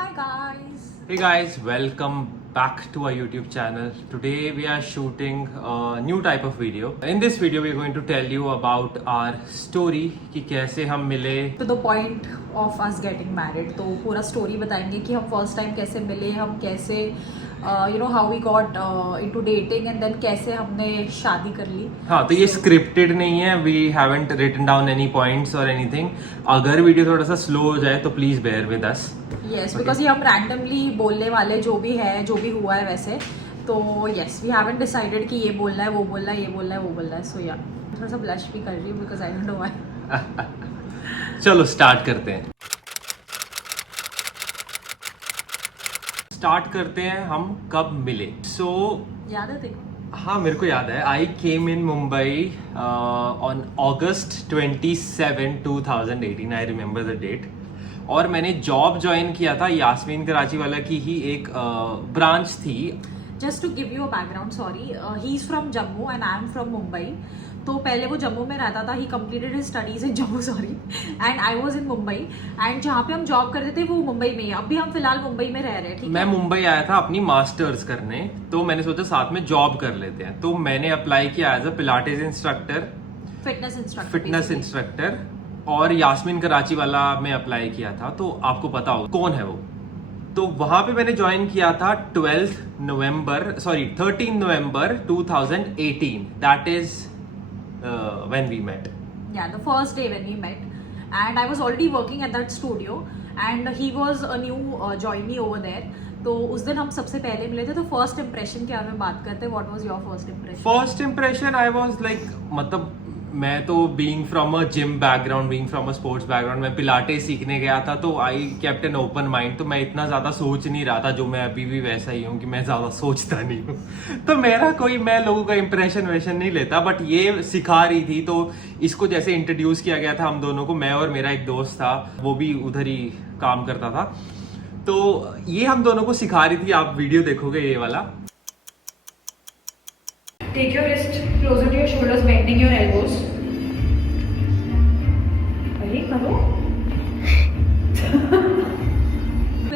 Hi guys. Hey guys, welcome back to our YouTube channel. Today we are shooting a new type of video. In this video we are going to tell you about our story कि कैसे हम मिले. To the point of us getting married. तो पूरा story बताएंगे कि हम first time कैसे मिले, हम कैसे how we got into dating and then कैसे हमने शादी कर ली. हाँ, तो ये scripted नहीं है. We haven't written down any points or anything. अगर वीडियो थोड़ा सा स्लो हो जाए तो please bear with us. Yes, because ये हम randomly बोलने वाले जो भी है, जो भी हुआ है वैसे. तो yes, we haven't decided कि ये बोलना है, वो बोलना है, ये बोलना है, वो बोलना है. So yeah, थोड़ा सा blush भी कर रही हूँ because I don't know why. चलो स्टार्ट करते हैं. स्टार्ट करते हैं हम कब मिले. याद है देखो. हाँ, मेरे को याद है. I came in Mumbai on August 27, 2018. I remember the date. और मैंने जॉब ज्वाइन किया था यास्मीन कराची वाला की ही एक ब्रांच थी. Just to give you a background, sorry, he is from Jammu and I am from Mumbai. तो पहले वो जम्मू में रहता था. He completed his studies in Jammu, sorry, and I was in Mumbai. And जहाँ पे हम जॉब करते थे वो मुंबई में ही. अभी हम फिलहाल मुंबई में रह रहे हैं. ठीक है, मैं मुंबई आया था अपनी मास्टर्स करने, तो मैंने सोचा साथ में जॉब कर लेते हैं. तो मैंने अप्लाई किया as a Pilates instructor, fitness instructor. और यास्मीन कराची वाला में अप्लाई किया था. तो आपको पता होगा कौन है वो. तो वहां पे मैंने ज्वाइन किया था 13 नवंबर 2018. That is when we met. Yeah, the first day when we met, and I was already working at that studio, and he was a new joinee over there. तो उस दिन हम सबसे पहले मिले थे. तो फर्स्ट इम्प्रेशन के बारे में बात करते हैं. What was your first impression? First impression I was like, मतलब मैं तो being from a gym background, being from a sports background, मैं पिलाटेस सीखने गया था. तो I kept an open mind. तो मैं इतना ज्यादा सोच नहीं रहा था. जो मैं अभी भी वैसा ही हूँ कि मैं ज्यादा सोचता नहीं हूँ. तो मैं लोगों का इम्प्रेशन वेशन नहीं लेता. बट ये सिखा रही थी, तो इसको जैसे इंट्रोड्यूस किया गया था हम दोनों को, मैं और मेरा एक दोस्त था, वो भी उधर ही काम करता था. तो ये हम दोनों को सिखा रही थी. आप वीडियो देखोगे ये वाला. Take your wrist closer to your shoulders, bending your elbows. अरे करो.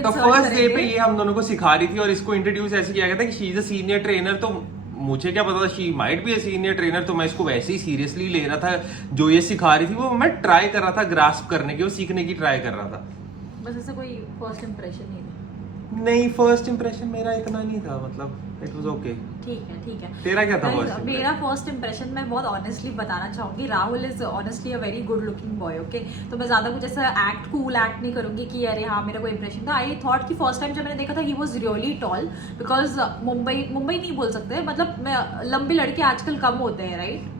तो फर्स्ट डे पे ये हम दोनों को सिखा रही थी. और इसको इंट्रोड्यूस ऐसे किया गया था कि she is a senior trainer. तो मुझे क्या पता था she might be a senior trainer. तो मैं इसको वैसे ही सीरियसली ले रहा था. जो ये सिखा रही थी वो मैं ट्राई कर रहा था ग्रास्प करने की, वो सीखने की ट्राई कर रहा था. बस ऐसा कोई फर्स्ट इम्प्रेशन नहीं, फर्स्ट इम्प्रेशन मेरा इतना नहीं था. मतलब इट वाज ओके. ठीक है. तेरा क्या था फर्स्ट? मेरा फर्स्ट इम्प्रेशन मैं बहुत ऑनेस्टली बताना चाहूंगी. Rahul is honestly a very good looking boy. Okay, तो मैं ज्यादा कुछ ऐसा कूल एक्ट नहीं करूंगी कि अरे हाँ मेरा कोई इम्प्रेशन था. आई थॉट कि फर्स्ट टाइम जब मैंने देखा था he was really tall. Because Mumbai नहीं बोल सकते, मतलब लंबे लड़के आजकल कम होते हैं, right?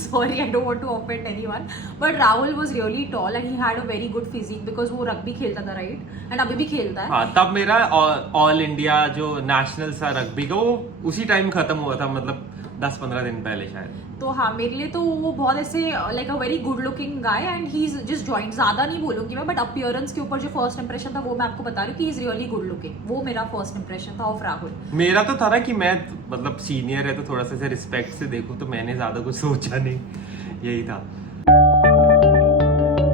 Sorry, I don't want to offend anyone, but Rahul was really tall and he had a very good physique because वो रग्बी खेलता था, right? And अभी भी खेलता है. हाँ, तब मेरा ऑल इंडिया जो नेशनल सा रग्बी का वो उसी टाइम खत्म हुआ था, मतलब 10-15 दिन पहले शायद. तो हाँ, मेरे लिए तो वो बहुत ऐसे like a very good looking guy and he is just joint. ज्यादा नहीं बोलूंगी मैं, बट अपीयरेंस के ऊपर जो फर्स्ट इंप्रेशन था वो मैं आपको बता रही हूँ कि इज रियली गुड लुकिंग. वो मेरा फर्स्ट इंप्रेशन था ऑफ राहुल. मेरा तो था ना कि मैं मतलब सीनियर है तो थोड़ा सा रिस्पेक्ट से देखूं. तो मैंने ज्यादा कुछ सोचा नहीं, यही था.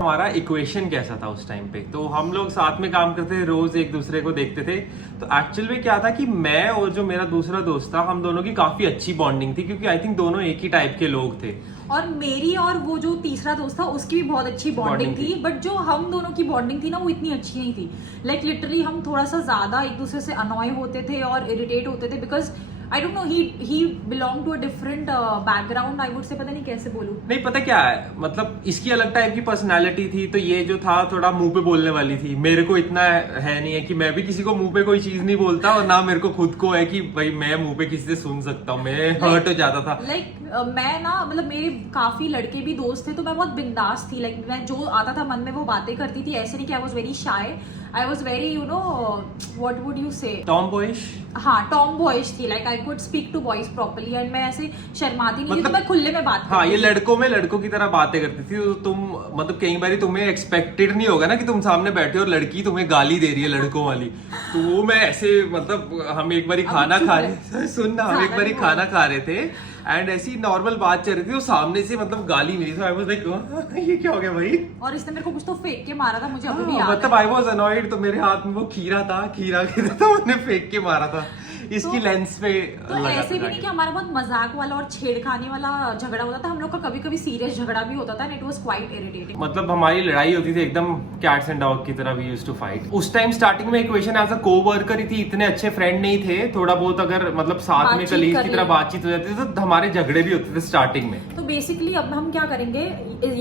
हमारा इक्वेशन कैसा था उस टाइम पे? तो हम लोग साथ में काम करते थे, रोज एक दूसरे को देखते थे. तो एक्चुअल में क्या था कि मैं और जो मेरा दूसरा दोस्त था, हम दोनों की काफी अच्छी बॉन्डिंग थी, क्योंकि आई थिंक दोनों एक ही टाइप के लोग थे. और मेरी और वो जो तीसरा दोस्त था उसकी भी बहुत अच्छी बॉन्डिंग थी. बट जो हम दोनों की बॉन्डिंग थी ना, वो इतनी अच्छी नहीं थी. लाइक लिटरली हम थोड़ा सा ज्यादा एक दूसरे से अनॉय होते थे और इरिटेट होते थे. Because I don't know, he belong to a different background. I would say पता नहीं कैसे बोलूं. नहीं पता क्या है, मतलब इसकी अलग टाइप की पर्सनालिटी थी. तो ये जो था थोड़ा मुंह पे बोलने वाली थी. मेरे को इतना है नहीं है कि मैं भी किसी को मुंह पे कोई चीज नहीं बोलता, और ना मेरे को खुद को है कि भाई मैं मुंह पे किसी से सुन सकता हूँ. मैं हर्ट हो जाता था. मैं ना, मतलब मेरे काफी लड़के भी दोस्त थे, तो मैं बहुत बिंदास थी. लाइक मैं जो आता था मन में वो बातें करती थी. ऐसे नहीं कि I was very shy. I was very what would you say, tomboyish. हाँ, टॉम बॉयिश थी. Like I could speak to boys properly and मैं ऐसे शर्माती नहीं थी. तो मैं खुले में बात हाँ, ये लड़कों में लड़कों की तरह बातें करती थी. तो तुम मतलब कई बार तुम्हें एक्सपेक्टेड नहीं होगा ना कि तुम सामने बैठे और लड़की तुम्हें गाली दे रही है लड़कों वाली. तो वो मैं ऐसे, मतलब हम एक बार खाना खा रहे सुन ना, हम एक बार खाना खा रहे थे एंड ऐसी नॉर्मल बात चल रही थी, तो सामने से मतलब गाली मिली, तो आई वाज लाइक ये क्या हो गया भाई। और इसने मेरे को कुछ तो फेंक के मारा था, मुझे अभी भी याद मतलब आई वाज अनॉयड, तो मेरे हाथ में वो खीरा था तो मैंने फेंक के मारा था इसकी लेंस पे तो ऐसे भी नहीं कि हमारा बहुत मजाक वाला और छेड़खानी वाला झगड़ा होता था, हम लोग का कभी कभी सीरियस झगड़ा भी होता था and it was quite irritating. मतलब हमारी लड़ाई होती थी एकदम कैट्स एंड डॉग की तरह, वी यूज्ड टू फाइट। उस टाइम स्टार्टिंग में इक्वेशन एज अ को-वर्कर ही थी, इतने अच्छे फ्रेंड नहीं थे, थोड़ा बहुत अगर मतलब साथ में कलीग की तरह बातचीत हो जाती थी तो हमारे झगड़े भी होते थे स्टार्टिंग में। तो बेसिकली अब हम क्या करेंगे,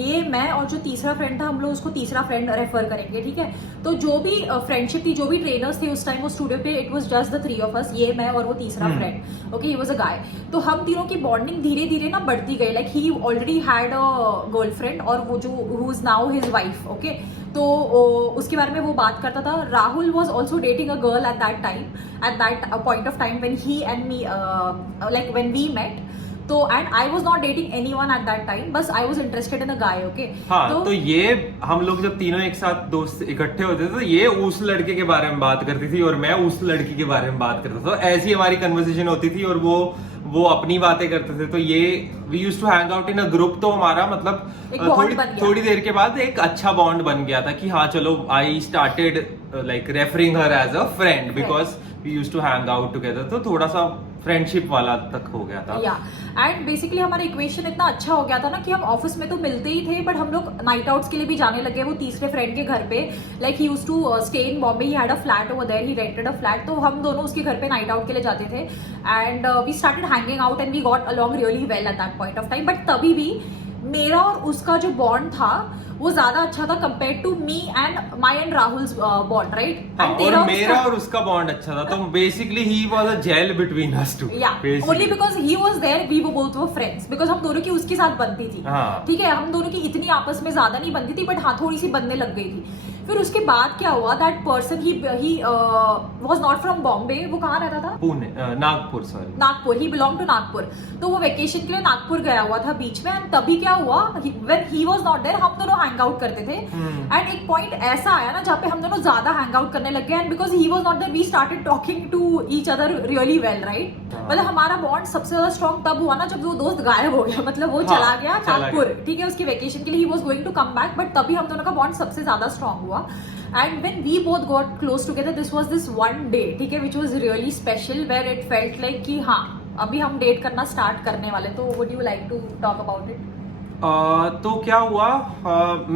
ये मैं और जो तीसरा फ्रेंड था हम लोग उसको तीसरा फ्रेंड रेफर करेंगे, ठीक है। तो जो भी फ्रेंडशिप थी, जो भी ट्रेनर्स थे उस टाइम वो स्टूडियो पे, it was just the three of us, ये मैं और वो तीसरा friend, okay, he was a guy. तो हम तीनों की बॉन्डिंग धीरे धीरे ना बढ़ती गई, like he already had a girlfriend और वो जो who is now his wife, okay. तो उसके बारे में वो बात करता था। Rahul was also dating a girl at that time, at that point of time when he and me like when we met. तो and I was not dating anyone at that time, बस I was interested in a guy, okay. हाँ, तो ये हम लोग जब तीनों एक साथ दोस्त इकट्ठे होते थे तो ये उस लड़के के बारे में बात करती थी और मैं उस लड़की के बारे में बात करता था, तो ऐसी हमारी कन्वर्सेशन होती थी और वो अपनी बातें करते थे। तो ये we used to hang out in a group, तो हमारा मतलब थोड़ी देर के बाद एक अच्छा बॉन्ड बन गया था कि हाँ चलो, I started like referring her as a friend because we used to hang out together, तो थोड़ा सा फ्रेंडशिप वाला तक हो गया था। या एंड बेसिकली हमारा इक्वेशन इतना अच्छा हो गया था ना कि हम ऑफिस में तो मिलते ही थे, बट हम लोग नाइट आउट्स के लिए भी जाने लगे वो तीसरे फ्रेंड के घर पे। Like he used to stay in Bombay, he had a flat over there, he rented a flat, तो हम दोनों उसके घर पे नाइट आउट के लिए जाते थे and we started hanging out and we got along really well at that point of time. But तभी भी मेरा और उसका जो बॉन्ड था वो ज्यादा अच्छा था compare to me and my and Rahul's bond, right. और मेरा और उसका बॉन्ड अच्छा था, तो basically he was a gel between us two, या only because he was there, we वो बोथ वर फ्रेंड्स, बिकॉज हम दोनों की उसके साथ बनती थी, ठीक है। हम दोनों की इतनी आपस में ज्यादा नहीं बनती थी, बट हाँ थोड़ी सी बनने लग गई थी। फिर उसके बाद क्या हुआ, that person he was not from Bombay, वो कहाँ रहता था, Pune, Nagpur, sorry Nagpur, he belong to Nagpur. तो वो वेकेशन के लिए नागपुर गया हुआ था बीच में, एंड तभी क्या हुआ, when he was not there हम दोनों हैंग आउट करते थे एंड एक पॉइंट ऐसा आया ना जहाँ पे हम दोनों ज्यादा हैंग आउट करने लग गए, and because he was not there we started talking to each other really well, right. मतलब हमारा बॉन्ड सबसे ज्यादा स्ट्रॉन्ग तब हुआ ना जब वो दोस्त गायब हो गया, मतलब वो चला गया नागपुर, ठीक है, उसकी वेकेशन के लिए, he was going to come back, but तभी हम दोनों का बॉन्ड सबसे ज्यादा स्ट्रॉन्ग हुआ। And when we both got close together, this was this one day, ठीक है, which was really special, where it felt like कि हाँ अभी हम डेट करना स्टार्ट करने वाले। तो would you like to talk about it? तो क्या हुआ,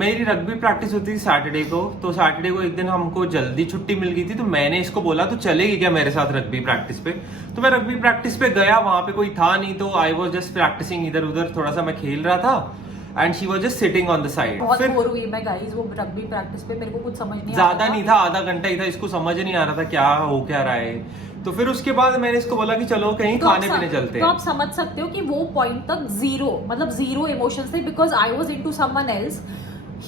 मेरी रग्बी प्रैक्टिस होती थी सैटरडे को, तो सैटरडे को एक दिन हमको जल्दी छुट्टी मिल गई थी, तो मैंने इसको बोला तो चलेगी क्या मेरे साथ रग्बी प्रैक्टिस पे। तो मैं रग्बी प्रैक्टिस पे गया, वहां पे कोई था नहीं, तो आई वाज जस्ट प्रैक्टिसिंग, इधर उधर थोड़ा सा मैं खेल रहा था and she was just sitting on the side. बहुत बोर हुई मैं गाइस वो रग्बी प्रैक्टिस पे, मेरे को कुछ समझ नहीं ज्यादा नहीं था, आधा घंटा ही था, इसको समझ नहीं आ रहा था क्या हो क्या रहा है। तो फिर उसके बाद मैंने इसको बोला कि चलो कहीं खाने पीने चलते हैं। तो आप समझ सकते हो कि वो पॉइंट तक जीरो इमोशंस थे, because I was into someone else,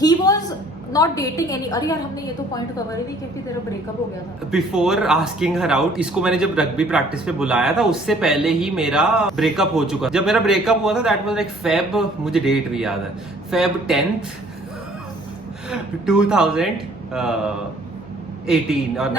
he was not dating any. अरे यार हमने ये तो पॉइंट कवर ही नहीं किया कि तेरा ब्रेकअप हो गया था। बिफोर आस्किंग हर आउट, इसको मैंने जब रग्बी प्रैक्टिस पे बुलाया था उससे पहले ही मेरा ब्रेकअप हो चुका। जब मेरा ब्रेकअप हुआ था दैट वाज लाइक फेब, मुझे डेट भी याद है, फेब 10th 2018 और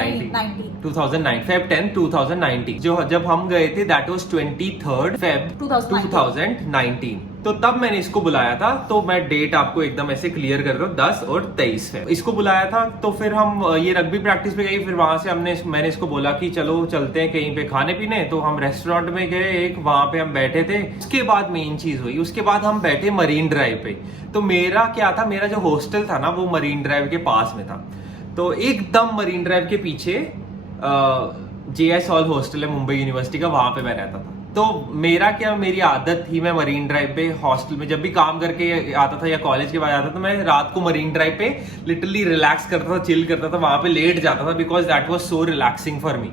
2009, फेब 10 2019। जो जब हम गए थे दैट वाज 23rd फेब 2019। तो तब मैंने इसको बुलाया था, तो मैं डेट आपको एकदम ऐसे क्लियर कर रहा हूँ, 10 और 23 फेब इसको बुलाया था। तो फिर हम ये रग्बी प्रैक्टिस पे गई, फिर वहां से मैंने इसको बोला कि चलो चलते हैं कहीं पे खाने पीने। तो हम रेस्टोरेंट में गए एक, वहां पे हम बैठे थे। उसके बाद मेन चीज हुई, उसके बाद हम बैठे मरीन ड्राइव पे। तो मेरा क्या था, मेरा जो हॉस्टल था ना वो मरीन ड्राइव के पास में था, तो एकदम मरीन ड्राइव के पीछे JS हॉल हॉस्टल है मुंबई यूनिवर्सिटी का, वहां पे मैं रहता था। तो मेरी आदत थी, मैं मरीन ड्राइव पे हॉस्टल में जब भी काम करके आता था या कॉलेज के बाद आता था, तो मैं रात को मरीन ड्राइव पे लिटरली रिलैक्स करता था, चिल करता था, वहां पे लेट जाता था, because that was so relaxing for me.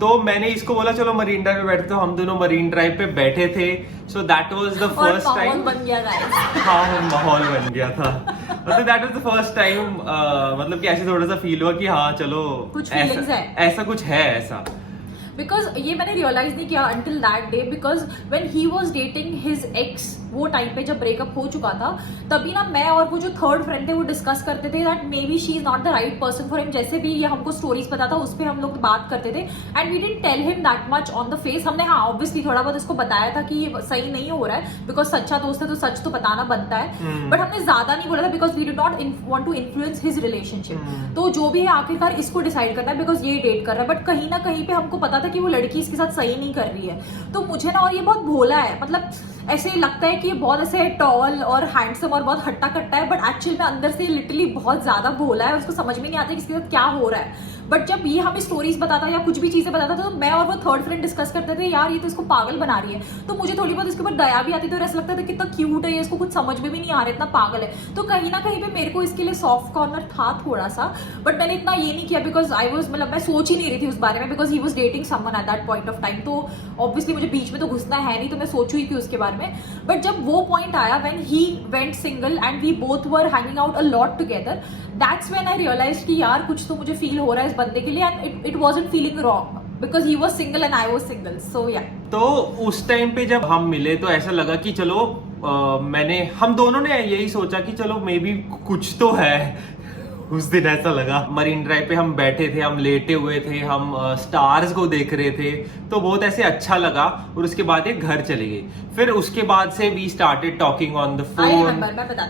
तो मैंने इसको बोला चलो मरीन ड्राइव पे बैठे, तो हम दोनों मरीन ड्राइव पे बैठे थे। So that was the first time बन गया गाइस। हाँ माहौल बन गया था। मतलब that was the first time, मतलब कि ऐसे थोड़ा सा फील हुआ कि हाँ चलो कुछ फीलिंग्स है, ऐसा कुछ है ऐसा। बिकॉज ये मैंने रियलाइज नहीं किया until that day, because when he was dating his ex वो टाइम पे जब ब्रेकअप हो चुका था, तभी ना मैं और वो जो थर्ड फ्रेंड थे वो डिस्कस करते थे that may be she is not the right person for him. जैसे भी ये हमको स्टोरीज पता था उस पर हम लोग बात करते थे, and we didn't tell him that much on the face. हमने हाँ ऑब्वियसली थोड़ा बहुत उसको बताया था कि ये सही नहीं हो रहा है, बिकॉज सच्चा दोस्त है तो सच तो बताना बनता है, बट हमने ज्यादा नहीं बोला था because we did not want to influence his relationship. तो जो भी है आखिरकार इसको डिसाइड करना है बिकॉज ये डेट कर रहा है, बट कहीं ना कहीं पे हमको पता था कि वो लड़की इसके साथ सही नहीं कर रही है। तो मुझे ना, और ये बहुत भोला है, मतलब ऐसे लगता है कि ये बहुत ऐसे टॉल और हैंडसम और बहुत हट्टा कट्टा है, बट एक्चुअल में अंदर से लिटरली बहुत ज्यादा भोला है, उसको समझ में नहीं आता कि इसके साथ क्या हो रहा है। बट जब ये हमें स्टोरीज बताता या कुछ भी चीजें बताता था तो मैं और वो थर्ड फ्रेंड डिस्कस करते थे, यार ये तो इसको पागल बना रही है। तो मुझे थोड़ी बहुत इसके ऊपर दया भी आती थी और ऐसा लगता था कितना क्यूट है ये, इसको कुछ समझ में भी नहीं आ रहा, इतना पागल है। तो कहीं ना कहीं पे मेरे को इसके लिए सॉफ्ट कॉर्नर था थोड़ा सा, बट मैंने इतना ये नहीं किया बिकॉज आई वॉज, मतलब मैं सोच ही नहीं रही थी उस बारे में, because he was dating someone eight that point of time. तो ऑब्वियसली मुझे बीच में तो घुसना है नहीं, तो मैं सोचू ही थी उसके बारे में। बट जब वो पॉइंट आया when he went single and we both were hanging out a lot together, that's when I realize कि यार कुछ तो मुझे फील हो रहा है इस बंदे के लिए, and it wasn't feeling wrong because he was single and I was single. So या तो उस टाइम पे जब हम मिले तो ऐसा लगा कि चलो हम दोनों ने यही सोचा कि चलो मे बी कुछ तो है। उस दिन ऐसा लगा, मरीन ड्राइव पे हम बैठे थे, हम लेटे हुए थे, हम स्टार्स को देख रहे थे, तो बहुत ऐसे अच्छा लगा। और उसके बाद एक घर चली गई। फिर उसके बाद से we started talking on the phone,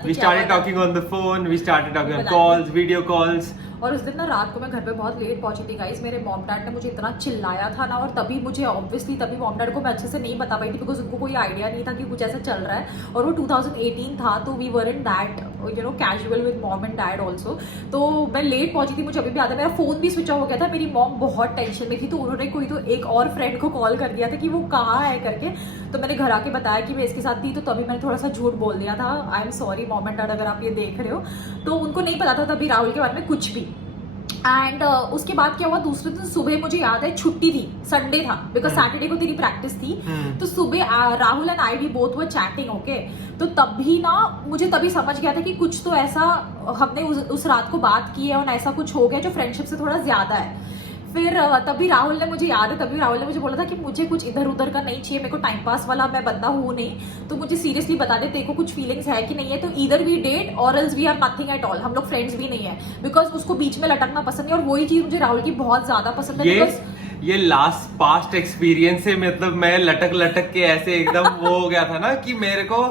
we started talking on the phone, we started talking on calls, video calls. और उस दिन ना रात को मैं घर पे बहुत लेट पहुंची थी गाइस, मेरे मॉम डैड ने मुझे इतना चिल्लाया था ना, और तभी मुझे ऑब्वियसली तभी मॉम डैड को मैं अच्छे से नहीं बता पाई थी बिकॉज उनको कोई आइडिया नहीं था कि कुछ ऐसा चल रहा है। और वो 2018 था, तो we were in that you know casual with mom and dad also. तो मैं लेट पहुंची थी, मुझे अभी भी याद है, मेरा फोन भी स्विच ऑफ हो गया था। मेरी मॉम बहुत टेंशन में थी, तो उन्होंने कोई तो एक और फ्रेंड को कॉल कर दिया था कि वो कहाँ है करके। तो मैंने घर आके बताया कि मैं इसके साथ थी, तो तभी मैंने थोड़ा सा झूठ बोल दिया था। I am sorry mom and dad अगर आप ये देख रहे हो। तो उनको नहीं पता था तभी राहुल के बारे में कुछ भी। एंड उसके बाद क्या हुआ, दूसरे दिन सुबह मुझे याद है छुट्टी थी, संडे था, बिकॉज सैटरडे को तेरी प्रैक्टिस थी। तो सुबह Rahul and I we both were chatting, okay. तो तभी ना मुझे तभी समझ गया था कि कुछ तो ऐसा हमने उस रात को बात की है और ऐसा कुछ हो गया जो फ्रेंडशिप से थोड़ा ज्यादा है। फिर तभी राहुल ने, मुझे याद है तभी राहुल ने मुझे बोला था कि मुझे कुछ इधर उधर का नहीं चाहिए, मेरे को टाइम पास वाला मैं बंदा हूँ नहीं, तो मुझे सीरियसली बता दे तेरे को कुछ फीलिंग्स है कि नहीं है। तो either we date or else we are nothing at all, हम लोग फ्रेंड्स भी नहीं है, बिकॉज उसको बीच में लटकना पसंद है। और वही चीज मुझे राहुल की बहुत ज्यादा पसंद है। ये लास्ट पास्ट एक्सपीरियंस से, मतलब मैं लटक के ऐसे एकदम वो हो गया था ना कि मेरे को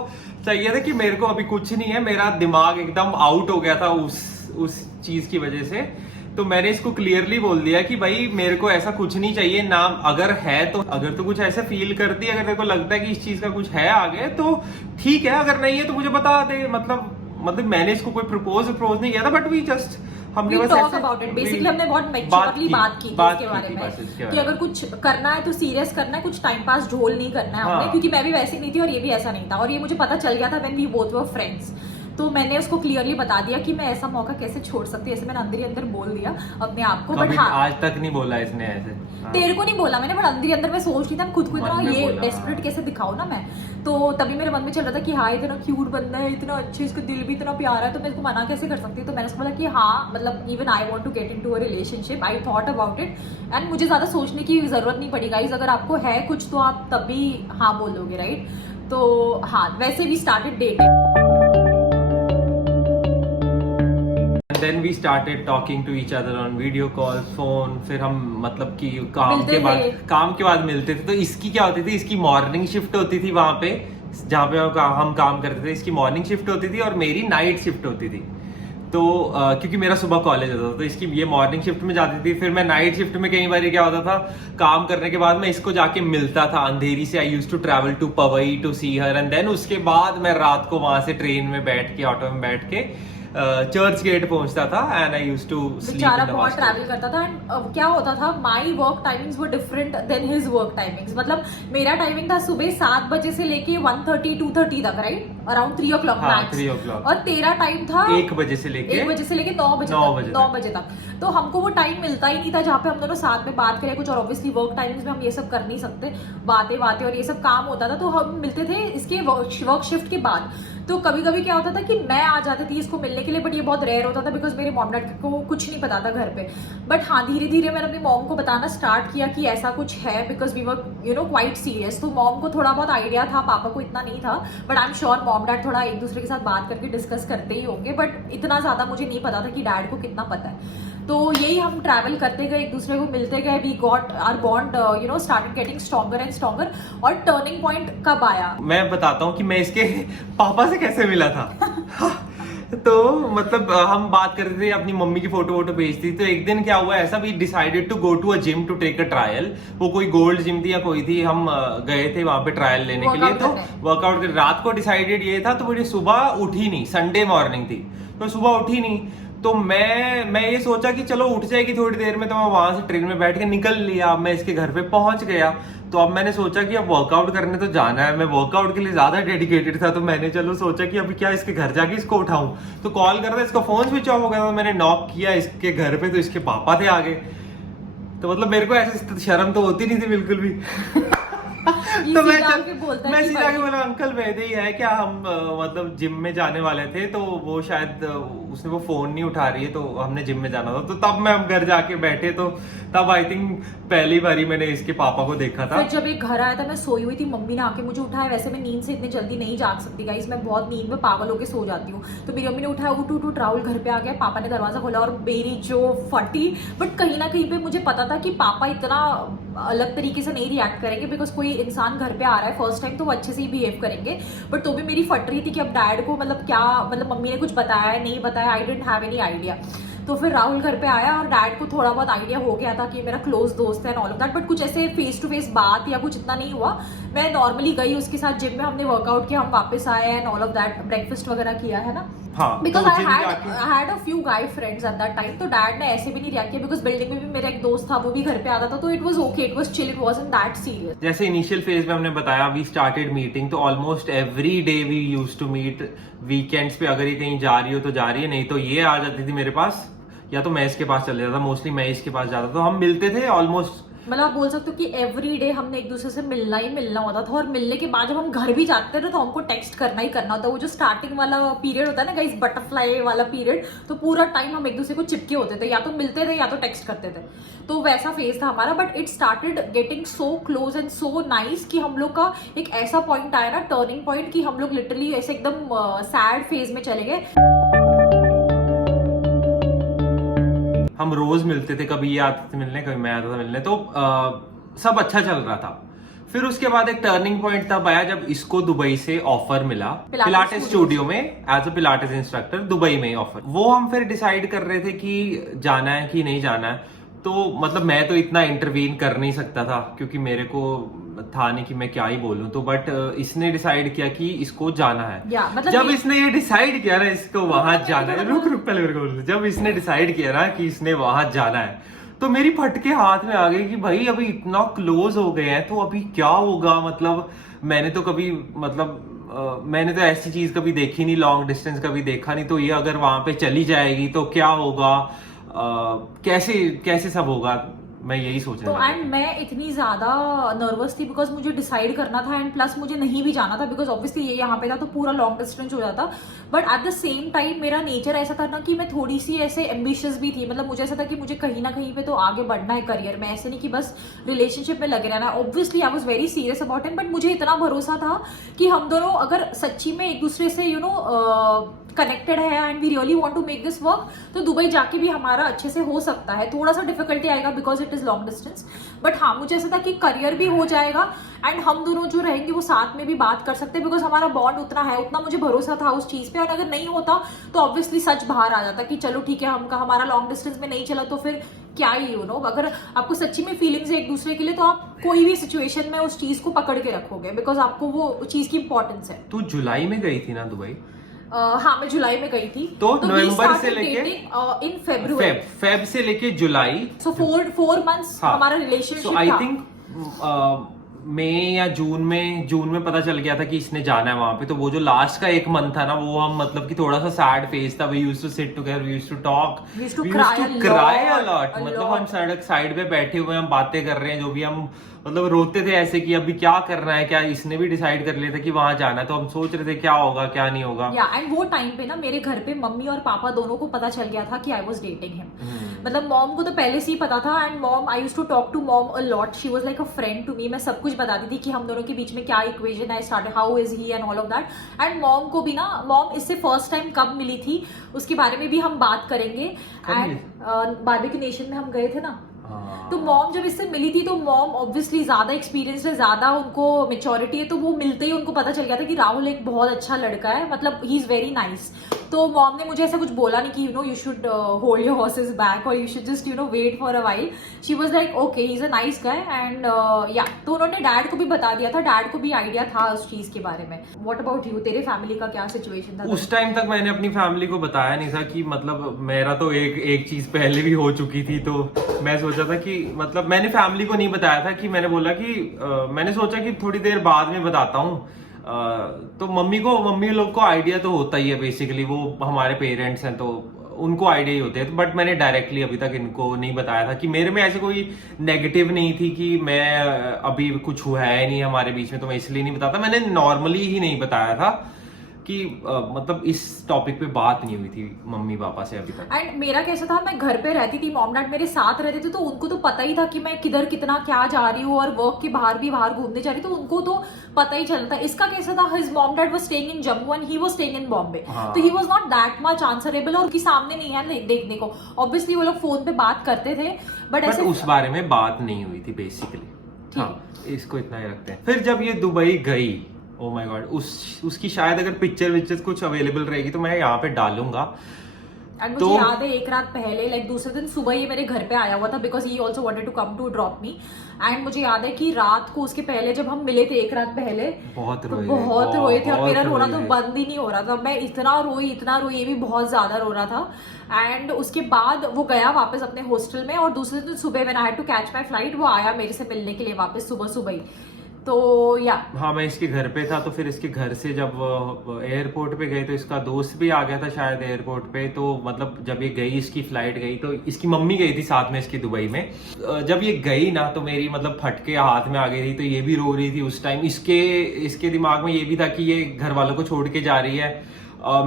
चाहिए था कि मेरे को अभी कुछ नहीं है, मेरा दिमाग एकदम आउट हो गया था उस चीज की वजह से। तो मैंने इसको क्लियरली बोल दिया कि भाई मेरे को ऐसा कुछ नहीं चाहिए ना, अगर है तो, अगर तो कुछ ऐसा फील करती है, अगर तेरे को लगता है कि इस चीज का कुछ है आगे तो ठीक है, अगर नहीं है तो मुझे बता दे। मतलब मैंने इसको कोई प्रपोज नहीं किया था, बट वी जस्ट हमने बस टॉक अबाउट इट। बेसिकली हमने बहुत मैच्योरली बात की इसके बारे में कि अगर कुछ करना है तो सीरियस करना है, कुछ टाइम पास झोल नहीं करना है हमने, क्योंकि मैं भी वैसी नहीं थी और ये भी ऐसा नहीं था। और ये मुझे पता चल गया था when we both were friends. तो मैंने उसको क्लियरली बता दिया कि मैं ऐसा मौका कैसे छोड़ सकती हूँ, ऐसे मैंने अंदर ही अंदर बोल दिया अपने आप को। बट हाँ, आज तक नहीं बोला इसने ऐसे। तेरे को नहीं बोला मैंने, बट अंदर ही अंदर मैं सोच रही थी खुद को इतना ये डेस्परेट कैसे दिखाऊं ना मैं। तो तभी मेरे मन में चल रहा था कि हाँ इतना क्यूट बंदा है, इतना अच्छे, इसका दिल भी इतना प्यारा है, तो मैं इसको मना कैसे कर सकती हूँ। तो मैंने उसको बोला कि हाँ मतलब even I want to get into a relationship, I thought about it, and मुझे ज्यादा सोचने की जरूरत नहीं पड़ी गाइस। अगर आपको है कुछ तो आप तभी हाँ बोलोगे, राइट। तो हाँ, वैसे भी started dating. Then we started talking to each other on video call, phone। फिर हम मतलब कि काम के बाद मिलते थे। तो इसकी क्या होती थी, इसकी मॉर्निंग शिफ्ट होती थी वहां पे जहाँ पे हम काम करते थे, इसकी मॉर्निंग शिफ्ट होती थी और मेरी नाइट शिफ्ट होती थी। तो क्योंकि मेरा सुबह कॉलेज होता था, तो इसकी ये मॉर्निंग शिफ्ट में जाती थी, फिर मैं नाइट शिफ्ट में कई बार क्या होता था, काम करने के बाद मैं इसको जाके मिलता था अंधेरी से। I used to travel to Powai to see her, and then उसके बाद मैं रात को वहां से ट्रेन में बैठ के, ऑटो में बैठ के चर्च गेट पहुंचता था, and I used to sleep. बेचारा बहुत ट्रैवल करता था। एंड क्या होता था, my work timings were different than his work timings. मतलब मेरा टाइमिंग था सुबह 7 बजे से लेके 1:30 2:30 तक, right, around 3 o'clock max. 3 o'clock। और तेरा टाइम था 1 बजे से लेके 9 बजे तक। तो हमको वो टाइम मिलता ही नहीं था जहाँ पे हम दोनों साथ में बात करें कुछ। और ऑब्वियसली वर्क टाइमिंग्स में हम ये सब कर नहीं सकते, बातें और ये सब काम होता था, तो हम मिलते थे इसके वर्क शिफ्ट के बाद। तो कभी कभी क्या होता था कि मैं आ जाती थी इसको मिलने के लिए, बट ये बहुत रेयर होता था बिकॉज मेरे मॉम डैड को कुछ नहीं पता था घर पे। बट हाँ, धीरे धीरे मैंने अपनी मॉम को बताना स्टार्ट किया कि ऐसा कुछ है, because we were quite serious. तो मॉम को थोड़ा बहुत आइडिया था, पापा को इतना नहीं था, but I am sure mom dad थोड़ा एक दूसरे के साथ बात करके डिस्कस करते ही होंगे, बट इतना ज्यादा मुझे नहीं पता था कि डैड को कितना पता है। तो यही हम ट्रैवल करते गए, एक दूसरे को मिलते गए, we got our bond started getting stronger and stronger. और टर्निंग पॉइंट कब आया, मैं बताता हूँ कि मैं इसके पापा से कैसे मिला था। तो मतलब हम बात करते थे, अपनी मम्मी की फोटो वोटो भेजती, तो एक दिन क्या हुआ ऐसा, we decided to go to a gym to take a trial. वो कोई गोल्ड जिम थी या कोई थी, हम गए थे वहां पे ट्रायल लेने के लिए। तो वर्कआउट कर रात को डिसाइडेड ये था, तो मुझे सुबह उठी नहीं, संडे मॉर्निंग थी तो सुबह उठी नहीं। तो मैं ये सोचा कि चलो उठ जाएगी थोड़ी देर में, तो मैं वहां से ट्रेन में बैठ के निकल लिया। अब मैं इसके घर पे पहुंच गया, तो अब मैंने सोचा कि अब वर्कआउट करने तो जाना है। मैं वर्कआउट के लिए ज्यादा डेडिकेटेड था, तो मैंने चलो सोचा कि अभी क्या इसके घर जाके इसको उठाऊं। तो कॉल कर रहा, इसका फोन स्विच ऑफ हो गया। तो मैंने नॉक किया इसके घर पे, तो इसके पापा थे आगे। तो मतलब मेरे को ऐसे शर्म तो होती नहीं थी बिल्कुल भी। तो मैं सीधा के बोला, अंकल वैदे ही है क्या, हम मतलब जिम में जाने वाले थे, तो वो शायद उसने वो फोन नहीं उठा रही है, तो हमने जिम में जाना था। तो तब मैं हम घर जाके बैठे, तो तब आई थिंक पहली बारी मैंने इसके पापा को देखा था। फिर जब एक घर आया था, मैं सोई हुई थी, मम्मी ने आके मुझे उठाया। वैसे मैं नींद से इतनी जल्दी नहीं जाग सकती गाइस, मैं बहुत नींद में पागल होकर सो जाती हूँ। तो मेरी मम्मी ने उठाया, उठ उठ उठ, राहुल घर पे आ गया। पापा ने दरवाजा खोला और मेरी जो फटी, बट कहीं ना कहीं पे मुझे पता था कि पापा इतना अलग तरीके से नहीं रिएक्ट करेंगे, बिकॉज कोई इंसान घर पे आ रहा है फर्स्ट टाइम, तो वो अच्छे से ही बिहेव करेंगे। बट तो भी मेरी फट रही थी कि अब डैड को मतलब क्या, मतलब मम्मी ने कुछ बताया है नहीं बताया, आई डेंट हैव एनी आइडिया। तो फिर राहुल घर पे आया और डैड को थोड़ा बहुत आइडिया हो गया था कि मेरा क्लोज दोस्त है and all of that, but कुछ ऐसे फेस टू फेस बात या कुछ इतना नहीं हुआ। मैं नॉर्मली गई उसके साथ जिम में, हमने वर्कआउट किया, हम वापस आए and all of that, breakfast वगैरह किया है ना। हाँ, because I had a few guy friends at that time. तो डैड ने ऐसे भी नहीं रिएक्ट किया, बिकॉज बिल्डिंग में भी मेरा एक दोस्त था, वो भी घर पे आता था, तो it was okay, it was chill, it wasn't that serious. जैसे इनिशियल फेज में हमने बताया, वी स्टार्टेड मीटिंग, तो almost every day we used to meet. Weekends पे अगर ये कहीं जा रही हो तो जा रही है, नहीं तो ये आ जाती थी मेरे पास, या तो मैं इसके पास चले जाता था। मोस्टली मैं इसके पास जाता था, तो हम मिलते थे ऑलमोस्ट। मतलब आप बोल सकते हो कि एवरी डे हमने एक दूसरे से मिलना ही मिलना होता था। और मिलने के बाद जब हम घर भी जाते थे तो हमको टेक्स्ट करना ही करना होता। वो जो स्टार्टिंग वाला पीरियड होता है ना गाइस, बटरफ्लाई वाला पीरियड, तो पूरा टाइम हम एक दूसरे को चिपके होते थे, या तो मिलते थे या तो टेक्स्ट करते थे। तो वैसा फेज था हमारा, but it started getting so close and so nice कि हम लोग का एक ऐसा पॉइंट आया ना, टर्निंग पॉइंट, कि हम लोग लिटरली ऐसे एकदम सैड फेज में चले गए। हम रोज मिलते थे, कभी ये आते थे मिलने, कभी मैं आता था मिलने, तो सब अच्छा चल रहा था। फिर उसके बाद एक टर्निंग पॉइंट तब आया जब इसको दुबई से ऑफर मिला, पिलाटेस स्टूडियो में as a Pilates instructor, Dubai में ऑफर। वो हम फिर डिसाइड कर रहे थे कि जाना है कि नहीं जाना है। तो मतलब मैं तो इतना इंटरवीन कर नहीं सकता था, क्योंकि मेरे को था नहीं कि मैं क्या ही बोलूं। तो बट इसने डिसाइड किया कि इसको जाना है। मतलब जब इसने ये डिसाइड किया ना इसको वहां जाना है, रुक पहले मेरे को बोलने। जब इसने डिसाइड किया ना कि इसने वहां जाना है, तो मेरी फटके हाथ में आ गई कि भाई अभी इतना क्लोज हो गए हैं, तो अभी क्या होगा। मतलब मैंने तो कभी मैंने तो ऐसी चीज कभी देखी नहीं, लॉन्ग डिस्टेंस कभी देखा नहीं। तो ये अगर वहां पे चली जाएगी तो क्या होगा, कैसे कैसे सब होगा, मैं यही सोच रहा था। एंड मैं इतनी ज्यादा नर्वस थी बिकॉज मुझे डिसाइड करना था, एंड प्लस मुझे नहीं भी जाना था बिकॉज ऑब्वियसली ये यहाँ पे था तो पूरा लॉन्ग डिस्टेंस हो जाता। But at the same time मेरा नेचर ऐसा था ना कि मैं थोड़ी सी ऐसे एम्बिशियस भी थी। मतलब मुझे ऐसा था कि मुझे कहीं ना कहीं पे तो आगे बढ़ना है करियर में, ऐसे नहीं कि बस रिलेशनशिप में लगे रहना। Obviously I was very serious about it, but मुझे इतना भरोसा था कि हम दोनों अगर सच्ची में एक दूसरे से कनेक्टेड है and we really want to make this work, तो दुबई जाके भी हमारा अच्छे से हो सकता है। थोड़ा सा डिफिकल्टी आएगा because it is long distance, but हाँ मुझे ऐसा था कि करियर भी हो जाएगा एंड हम दोनों जो रहेंगे वो साथ में भी बात कर सकते हैं, बिकॉज हमारा बॉन्ड उतना है, उतना मुझे भरोसा था उस चीज पे। और अगर नहीं होता तो ऑब्वियसली सच बाहर आ जाता कि चलो ठीक है, हमारा लॉन्ग डिस्टेंस में नहीं चला तो फिर क्या ही अगर आपको सच्ची में फीलिंग्स है एक दूसरे के लिए, तो आप कोई भी सिचुएशन में उस चीज को पकड़ के रखोगे, बिकॉज आपको वो चीज की इंपॉर्टेंस है। तू जुलाई में गई थी ना दुबई? हाँ मैं जुलाई में गई थी। तो नवंबर से लेके इन फेब्रुअरी, फेब से लेके जुलाई, सो 4 months हमारा रिलेशनशिप था। आई थिंक मई या जून में पता चल गया था कि इसने जाना है वहां पे। तो वो जो लास्ट का 1 month था ना, वो हम मतलब कि थोड़ा सा सैड फेज था। We used to sit together, we used to talk, we used to cry a lot. मतलब हम सड़क साइड पे बैठे हुए हम बातें कर रहे हैं, जो भी हम मतलब रोते थे ऐसे कि अभी क्या करना है, क्या इसने भी डिसाइड कर लिया था कि वहां जाना है, तो हम सोच रहे थे क्या होगा क्या नहीं होगा। या एंड वो टाइम पे ना मेरे घर पे मम्मी और पापा दोनों को पता चल गया था कि आई वाज डेटिंग हिम। मतलब मॉम को तो पहले से ही पता था, and mom, I used to talk to mom a lot, she was like a friend to me. मैं सब कुछ बताती थी कि हम दोनों के बीच में क्या इक्वेशन है, start how is he and all of that. And mom को भी ना, मॉम इससे फर्स्ट टाइम कब मिली थी उसके बारे में भी हम बात करेंगे। एंड बारबेक्यू नेशन में हम गए थे ना, तो मॉम जब इससे मिली थी तो मॉम ऑब्वियसली ज्यादा एक्सपीरियंस है, ज्यादा उनको मेच्योरिटी है, तो वो मिलते ही उनको पता चल गया था कि राहुल एक बहुत अच्छा लड़का है, मतलब ही इज वेरी नाइस। तो मॉम ने मुझे ऐसा कुछ बोला नहीं कि you should hold your horses back और you should just wait for a while. She was like okay he is a nice guy and yeah. तो उन्होंने डैड को भी बता दिया था, डैड को भी आइडिया था उस चीज के बारे में। व्हाट अबाउट यू, तेरे फैमिली का क्या सिचुएशन था? उस टाइम तक मैंने अपनी फैमिली को बताया नहीं था कि मतलब मेरा तो एक चीज पहले भी हो चुकी थी, तो मैं सोचा था कि मतलब मैंने फैमिली को नहीं बताया था कि मैंने बोला कि मैंने सोचा कि थोड़ी देर बाद में बताता हूँ। तो मम्मी लोग को आइडिया तो होता ही है, बेसिकली वो हमारे पेरेंट्स हैं तो उनको आइडिया ही होते हैं, बट मैंने डायरेक्टली अभी तक इनको नहीं बताया था कि मेरे में ऐसे कोई नेगेटिव नहीं थी कि मैं अभी कुछ हुआ है नहीं हमारे बीच में, तो मैं इसलिए नहीं बताता। मैंने नॉर्मली ही नहीं बताया था कि मतलब इस टॉपिक पे बात नहीं हुई थी मम्मी पापा से अभी तक। एंड मेरा कैसा था, मैं घर पे रहती थी, मॉम डैड मेरे साथ रहते थे, तो उनको तो पता ही था कि मैं किधर कितना क्या जा रही हूँ, और वर्क के बाहर भी बाहर घूमने जा रही, तो उनको तो पता ही चलता। इसका कैसा था, his mom dad was staying in Jammu and he was staying in Bombay, तो he was not that much answerable, और उनके सामने नहीं है देखने को। ऑब्वियसली वो लोग फोन पे बात करते थे, बट ऐसे उस बारे में बात नहीं हुई थी बेसिकली। हाँ, इसको इतना ही रखते हैं। फिर जब ये दुबई गई, ओ माय गॉड, उसकी शायद अगर पिक्चर कुछ अवेलेबल रहेगी तो मैं यहाँ पे डालूंगा। एंड मुझे याद है एक रात पहले, लाइक दूसरे दिन सुबह ये मेरे घर पे आया हुआ था, because he also wanted to come to drop me. And मुझे याद है कि रात को उसके पहले जब हम मिले थे एक रात पहले, बहुत रोए थे, और मेरा रोना तो बंद ही नहीं हो रहा था। मैं इतना रोई, ये भी बहुत ज्यादा रो रहा था। एंड उसके बाद वो गया वापस अपने हॉस्टल में, और दूसरे दिन सुबह when I had to catch my flight, वो आया मेरे से मिलने के लिए वापस सुबह ही। तो या हाँ, मैं इसके घर पे था, तो फिर इसके घर से जब एयरपोर्ट पे गए तो इसका दोस्त भी आ गया था शायद एयरपोर्ट पे। तो मतलब जब ये गई, इसकी फ्लाइट गई, तो इसकी मम्मी गई थी साथ में इसकी दुबई में। जब ये गई ना, तो मेरी मतलब फटके हाथ में आ गई थी, तो ये भी रो रही थी उस टाइम। इसके दिमाग में ये भी था कि ये घर वालों को छोड़ के जा रही है।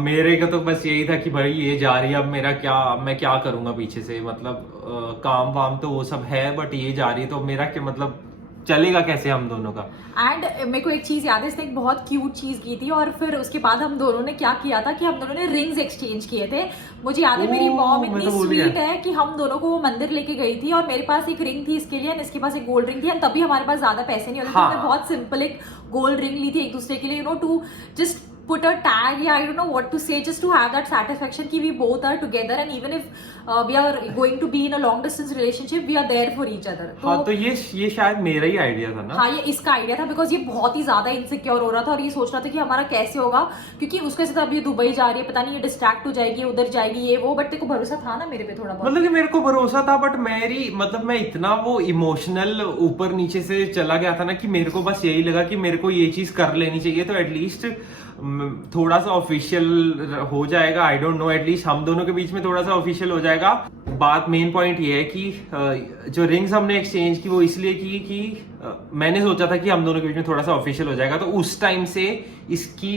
मेरे का तो बस यही था कि भाई ये जा रही है, अब मैं क्या करूंगा पीछे से, मतलब काम वाम तो वो सब है, बट ये जा रही है तो मेरा क्या मतलब चलेगा कैसे हम दोनों का। एंड मेरे को एक चीज याद है, इसने एक बहुत क्यूट चीज की थी, और फिर उसके बाद हम दोनों ने क्या किया था कि हम दोनों ने रिंग्स एक्सचेंज किए थे। मुझे याद है मेरी मॉम इतनी स्वीट है कि हम दोनों को वो मंदिर लेके गई थी, और मेरे पास एक रिंग थी इसके लिए, और इसके पास एक गोल्ड रिंग थी, और तभी हमारे पास ज्यादा पैसे नहीं होते थे। हमने बहुत सिंपल एक गोल्ड रिंग ली थी एक दूसरे के लिए, to just put a tag, yeah, I don't know what to say, just to have that satisfaction कि we both are together, and even if we are going to be in a long distance relationship, we are there for each other. हाँ, तो ये शायद मेरा ही idea था ना। हाँ, ये इसका आइडिया था, बिकॉज ये बहुत ही ज्यादा इनसिक्योर हो रहा था, और ये सोच रहा था कि हमारा कैसे होगा, क्योंकि उसके साथ अभी दुबई जा रही है, पता नहीं ये डिस्ट्रैक्ट हो जाएगी, उधर जाएगी, ये वो। बट तेरे को भरोसा था ना मेरे पे थोड़ा बहुत? मतलब कि मेरे को भरोसा था, बट मैं इतना वो इमोशनल ऊपर नीचे से चला गया था ना कि मेरे को बस यही लगा कि मेरे को ये चीज कर लेनी चाहिए, तो एटलीस्ट थोड़ा सा ऑफिशियल हो जाएगा। आई डोंट नो, एटलीस्ट हम दोनों के बीच में थोड़ा सा ऑफिशियल हो जाएगा। बात मेन पॉइंट ये है कि जो रिंग्स हमने एक्सचेंज की वो इसलिए की कि मैंने सोचा था कि हम दोनों के बीच में थोड़ा सा ऑफिशियल हो जाएगा। तो उस टाइम से इसकी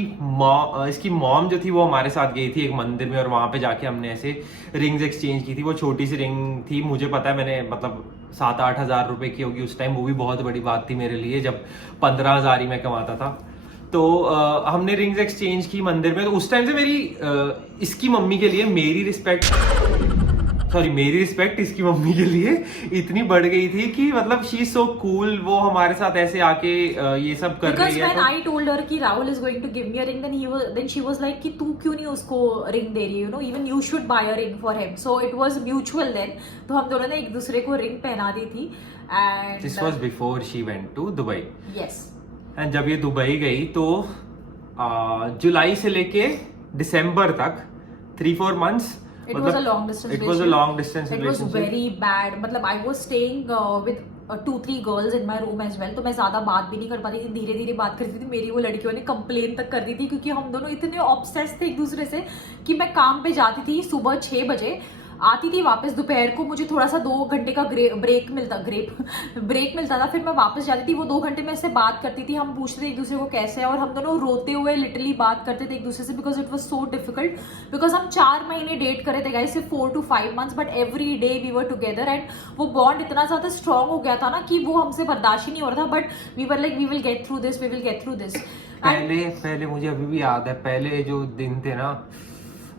मॉम जो थी वो हमारे साथ गई थी एक मंदिर में, और वहां पे जाके हमने ऐसे रिंग्स एक्सचेंज की थी। वो छोटी सी रिंग थी, मुझे पता है, मैंने मतलब 7-8 हजार रुपए की होगी उस टाइम। वो भी बहुत बड़ी बात थी मेरे लिए, जब 15,000 ही मैं कमाता था। तो हमने रिंग्स एक्सचेंज की मंदिर में। तो उस टाइम से इसकी मम्मी के लिए मेरी रिस्पेक्ट इसकी मम्मी के लिए इतनी बढ़ गई थी कि मतलब शी इज सो कूल, वो हमारे साथ ऐसे आके ये सब कर रही है। Because when I told her कि Rahul is going to give me a ring, then she was like कि तू क्यों नहीं उसको रिंग दे रही, even you should buy a ring for him. So it was mutual then. तो हम दोनों ने एक दूसरे को रिंग पहना दी थी। And this was before she went to Dubai. Yes. And जब ये दुबई गई तो जुलाई से लेके दिसंबर तक 3-4 months It was a long distance relationship. It was a long distance relationship. It was very bad. मतलब I was staying with 2-3 girls in my room as well. तो मैं ज्यादा बात भी नहीं कर पाती थी, धीरे धीरे बात करती थी। मेरी वो लड़कियों ने कंप्लेन तक कर दी थी, क्योंकि हम दोनों इतने ऑब्सेस्ड थे एक दूसरे से कि मैं काम पे जाती थी सुबह 6 बजे, आती थी वापस दोपहर को, मुझे थोड़ा सा 2 घंटे का ब्रेक मिलता था, फिर मैं वापस जाती थी। वो 2 घंटे में इससे बात करती थी, हम पूछते थे एक दूसरे को कैसे है, और हम दोनों रोते हुए लिटरली बात करते थे एक दूसरे से, because it was so difficult. Because हम 4 महीने डेट करे थे गाइस, सिर्फ 4 to 5 months, but every day we were together, and वो बॉन्ड इतना ज्यादा स्ट्रॉन्ग हो गया था ना कि वो हमसे बर्दाश्त ही नहीं हो रहा था, but we were like we will get through this. पहले मुझे अभी भी याद है, पहले जो दिन थे ना,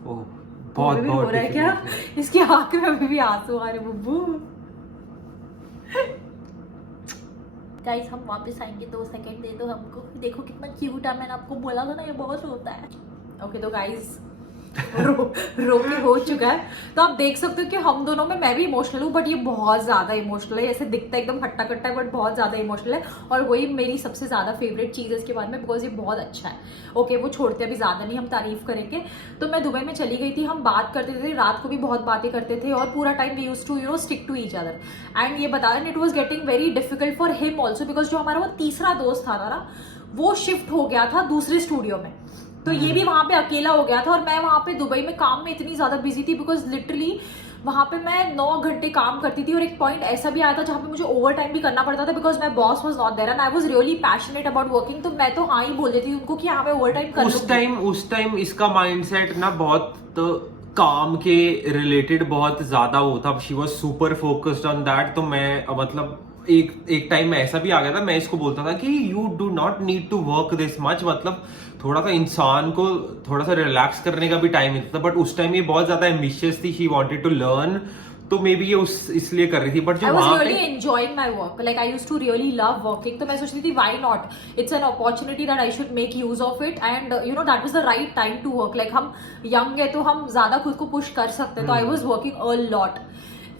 वो बहुत हो रहा है क्या? इसकी आंख में अभी भी आंसू आ रहे बुब्बू। गाइस हम वापस आएंगे, 2 सेकंड दे दो हमको। देखो कितना क्यूट है, मैंने आपको बोला था ना ये बहुत रोता है। ओके तो गाइस रो के हो चुका है, तो आप देख सकते हो कि हम दोनों में मैं भी इमोशनल हूँ, बट ये बहुत ज्यादा इमोशनल है। ऐसे दिखता है एकदम हट्टा कट्टा है, बट बहुत ज्यादा इमोशनल है, और वही मेरी सबसे ज्यादा फेवरेट चीज है इसके बाद में, बिकॉज ये बहुत अच्छा है। ओके वो छोड़ते अभी ज्यादा नहीं हम तारीफ करेंगे। तो मैं दुबई में चली गई थी, हम बात करते थे, रात को भी बहुत बातें करते थे, और पूरा time we used to stick to each other. And ये बता रहे it was getting very difficult for him also, because जो हमारा वो तीसरा दोस्त था ना, वो शिफ्ट हो गया था दूसरे स्टूडियो में, तो ये भी वहां पे अकेला हो गया था, और मैं वहां पे दुबई में काम में इतनी ज्यादा बिजी थी, बिकॉज लिटरली वहां पे मैं 9 घंटे काम करती थी, और एक पॉइंट ऐसा भी आया था जहां पे मुझे ओवर टाइम भी करना पड़ता था, because my boss was not there and I was really passionate about working. तो मैं तो हाँ ही बोल देती थी उनको कि हाँ मैं ओवर टाइम कर लूंगी। उस टाइम इसका माइंडसेट ना बहुत काम के रिलेटेड बहुत ज्यादा वो था, she was super focused on that. तो मैं मतलब एक टाइम में ऐसा भी आ गया था, मैं इसको बोलता था कि you do not need to work this much, मतलब थोड़ा सा इंसान को थोड़ा सा रिलैक्स करने का भी टाइम मिलता था। बट उस टाइम ये बहुत ज्यादा एम्बिशियस थी, शी वांटेड टू लर्न, तो मे बी ये इसलिए कर रही थी। बट जो I was really enjoying my work, like I used to really love working, तो मैं सोचती थी why not, it's an opportunity that I should make use of it, and you know that was the right time to work, like हम young है तो हम ज्यादा खुद को पुश कर सकते हैं, तो I was working a lot।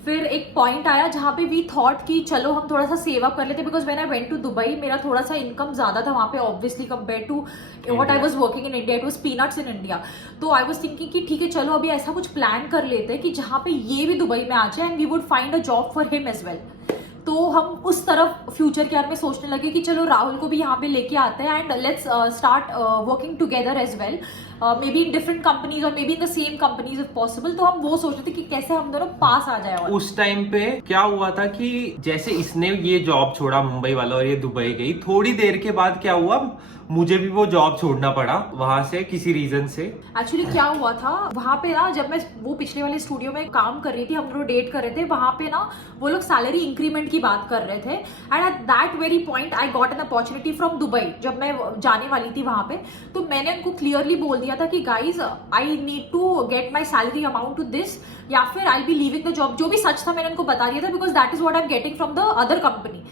फिर एक पॉइंट आया जहाँ पे वी थॉट कि चलो हम थोड़ा सा सेव अप कर लेते, because when I went to Dubai मेरा थोड़ा सा इनकम ज्यादा था वहाँ पे obviously compare to what I was working in India, it was peanuts in India. तो आई वाज थिंकिंग कि ठीक है चलो अभी ऐसा कुछ प्लान कर लेते हैं कि जहाँ पे ये भी दुबई में आ जाए, and we would find a job for him as well. तो हम उस तरफ फ्यूचर के बारे में सोचने लगे कि चलो राहुल को भी यहाँ पे लेके आते हैं, and let's start working together as well, maybe in different companies और maybe in the same companies if possible. तो हम वो सोच रहे थे कि कैसे हम दोनों पास आ जाए। और उस टाइम पे क्या हुआ था कि जैसे इसने ये जॉब छोड़ा मुंबई वाला और ये दुबई गई, थोड़ी देर के बाद क्या हुआ, मुझे भी वो जॉब छोड़ना पड़ा वहां से किसी रीजन से। एक्चुअली क्या हुआ था वहां पे ना, जब मैं वो पिछले वाले स्टूडियो में काम कर रही थी, हम लोग डेट कर रहे थे, वहां पे ना वो लोग सैलरी इंक्रीमेंट की बात कर रहे थे, and at that very point I got an opportunity from Dubai. जब मैं जाने वाली थी वहां पे, तो मैंने उनको क्लियरली बोल दिया था कि guys I need to get my salary amount to this, या फिर I be leaving the job. जो भी सच था मैंने उनको बता दिया था, because that is what I am getting from the other company.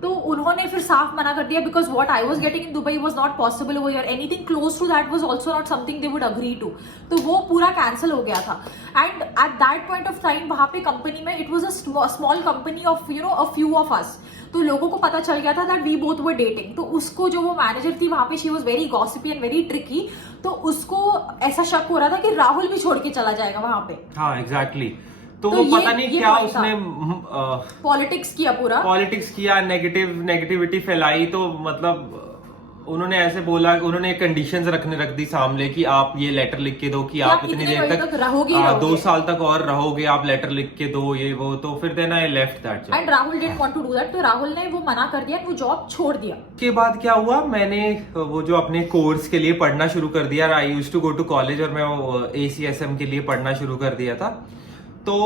तो उन्होंने फिर साफ मना कर दिया, because what I was getting in Dubai was not possible over here, anything close to that was also not something they would agree to. तो वो पूरा कैंसिल हो गया था, and at that point of time वहां पे company में it was a small company of you know a few of us, तो लोगों को पता चल गया था that we both were dating. तो उसको जो वो मैनेजर थी वहां पे, she was very gossipy and very tricky, तो उसको ऐसा शक हो रहा था कि राहुल भी छोड़ के चला जाएगा वहां पे। हाँ एग्जैक्टली। तो वो पता नहीं क्या उसने पॉलिटिक्स किया, पूरा पॉलिटिक्स किया, नेगेटिविटी फैलाई। तो मतलब उन्होंने ऐसे बोला, उन्होंने कंडीशंस रख दी सामने कि आप ये लेटर लिख के दो कि आप इतनी देर तक रहोगे, 2 साल तक और रहोगे, आप लेटर लिख के दो, ये वो। तो फिर then I left that job, and Rahul didn't want to do that, तो राहुल ने वो मना कर दिया, वो जॉब छोड़ दिया। के बाद क्या हुआ, मैंने वो जो अपने कोर्स के लिए पढ़ना शुरू कर दिया। I used to go to college, और मैं ACSM के लिए पढ़ना शुरू कर दिया था। तो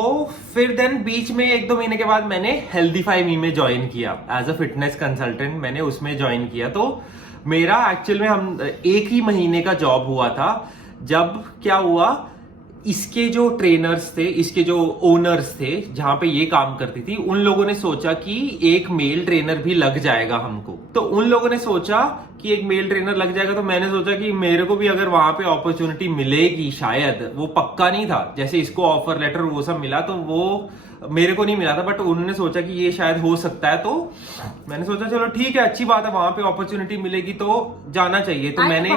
फिर देन बीच में 1-2 महीने के बाद मैंने हेल्दीफाई मी में ज्वाइन किया एज अ फिटनेस कंसल्टेंट, मैंने उसमें ज्वाइन किया। तो मेरा एक्चुअल में हम 1 ही महीने का जॉब हुआ था, जब क्या हुआ, इसके जो ट्रेनर्स थे, इसके जो ओनर्स थे जहां पे ये काम करती थी, उन लोगों ने सोचा कि एक मेल ट्रेनर भी लग जाएगा हमको। तो उन लोगों ने सोचा कि एक मेल ट्रेनर लग जाएगा, तो मैंने सोचा कि मेरे को भी अगर वहां पे अपॉर्चुनिटी मिलेगी, शायद वो पक्का नहीं था, जैसे इसको ऑफर लेटर वो सब मिला, तो वो मेरे को नहीं मिला था, बट उन्होंने सोचा कि ये शायद हो सकता है, तो मैंने सोचा चलो ठीक है, अच्छी बात है, वहां पे अपॉर्चुनिटी मिलेगी तो जाना चाहिए। तो मैंने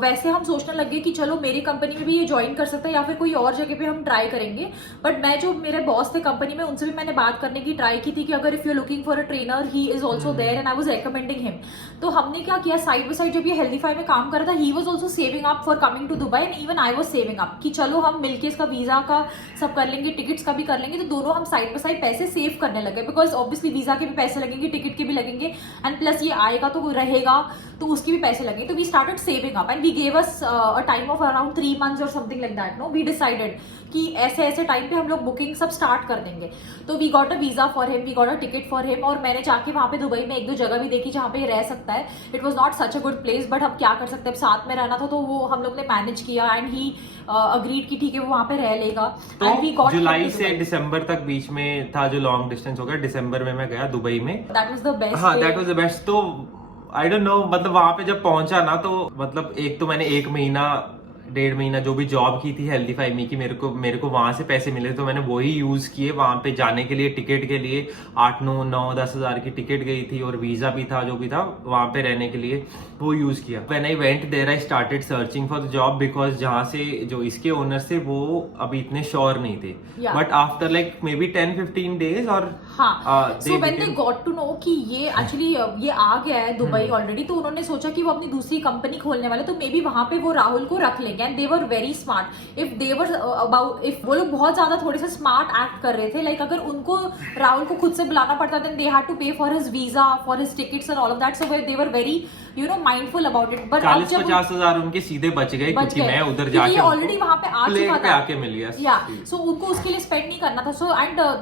वैसे हम सोचने लगे कि चलो मेरी कंपनी में भी ये ज्वाइन कर सकता है या फिर कोई और जगह पे हम ट्राई करेंगे। बट मैं जो मेरे बॉस थे कंपनी में, उनसे भी मैंने बात करने की ट्राई की थी कि अगर if you looking for a trainer, he is also there and I was recommending him. तो हमने क्या किया, साइड बाय साइड जब ये हेल्दीफाई में काम कर रहा था, he was also saving up for coming to Dubai and even I was saving up कि चलो हम मिलके इसका वीजा का सब कर लेंगे, टिकट्स का भी कर लेंगे। तो दोनों हम साइड बाय साइड पैसे सेव करने लगे, बिकॉज ऑब्वियसली वीजा के भी पैसे लगेंगे, टिकट के भी लगेंगे, एंड प्लस ये आएगा तो रहेगा तो उसके भी पैसे लगेंगे। तो we started saving up and we gave us a time of around 3 months और something like that. No, we decided कि ऐसे ऐसे टाइम पे हम लोग बुकिंग सब स्टार्ट कर देंगे। तो we got a visa for him, we got a ticket for him, और मैंने जाके वहां पे दुबई में 1-2 जगह भी देखी जहाँ पे रह सकता है। It was not such a good place, but हम क्या कर सकते हैं, अब साथ में रहना था तो वो हम लोग ने मैनेज किया एंड ही अग्रीड कि ठीक है वो वहां पे रह लेगा। तो जुलाई से दिसंबर तक बीच में था जो लॉन्ग डिस्टेंस हो गया, दिसंबर में मैं गया दुबई में। That was the best. हाँ, दैट वाज द बेस्ट। तो आई डोंट नो, मतलब वहां पे जब पहुंचा ना, तो मतलब एक तो मैंने 1 महीना 1.5 महीना जो भी जॉब की थी हेल्दीफाई मी की, मेरे को वहां से पैसे मिले, तो मैंने वही यूज किए वहां पे जाने के लिए। टिकट के लिए 8-9-10 हजार की टिकट गई थी, और वीजा भी था जो भी था वहां पे रहने के लिए, वो यूज किया। When I went there I started searching for the job, because जहाँ से जो इसके ओनर थे वो अभी इतने श्योर नहीं थे, but after like maybe 10-15 days और so when they got to know कि ये एक्चुअली ये आ गया है दुबई ऑलरेडी, तो उन्होंने सोचा कि वो अपनी दूसरी कंपनी खोलने वाले, तो मे बी वहां पे वो राहुल को रख लेंगे। And they were very smart, if they were about, if वो लोग बहुत ज्यादा थोड़े से स्मार्ट एक्ट कर रहे थे, लाइक अगर उनको राहुल को खुद से बुलाना पड़ता, देन दे हैड टू पे for his visa, for his tickets and all of that. So they were very mindful about it. But 40-50 हजार उनके सीधे बच गए, क्योंकि मैं उधर जाके ऑलरेडी वहां पे आ चुका था, आके मिल गया। या सो उनको उसके लिए स्पेंड नहीं करना था।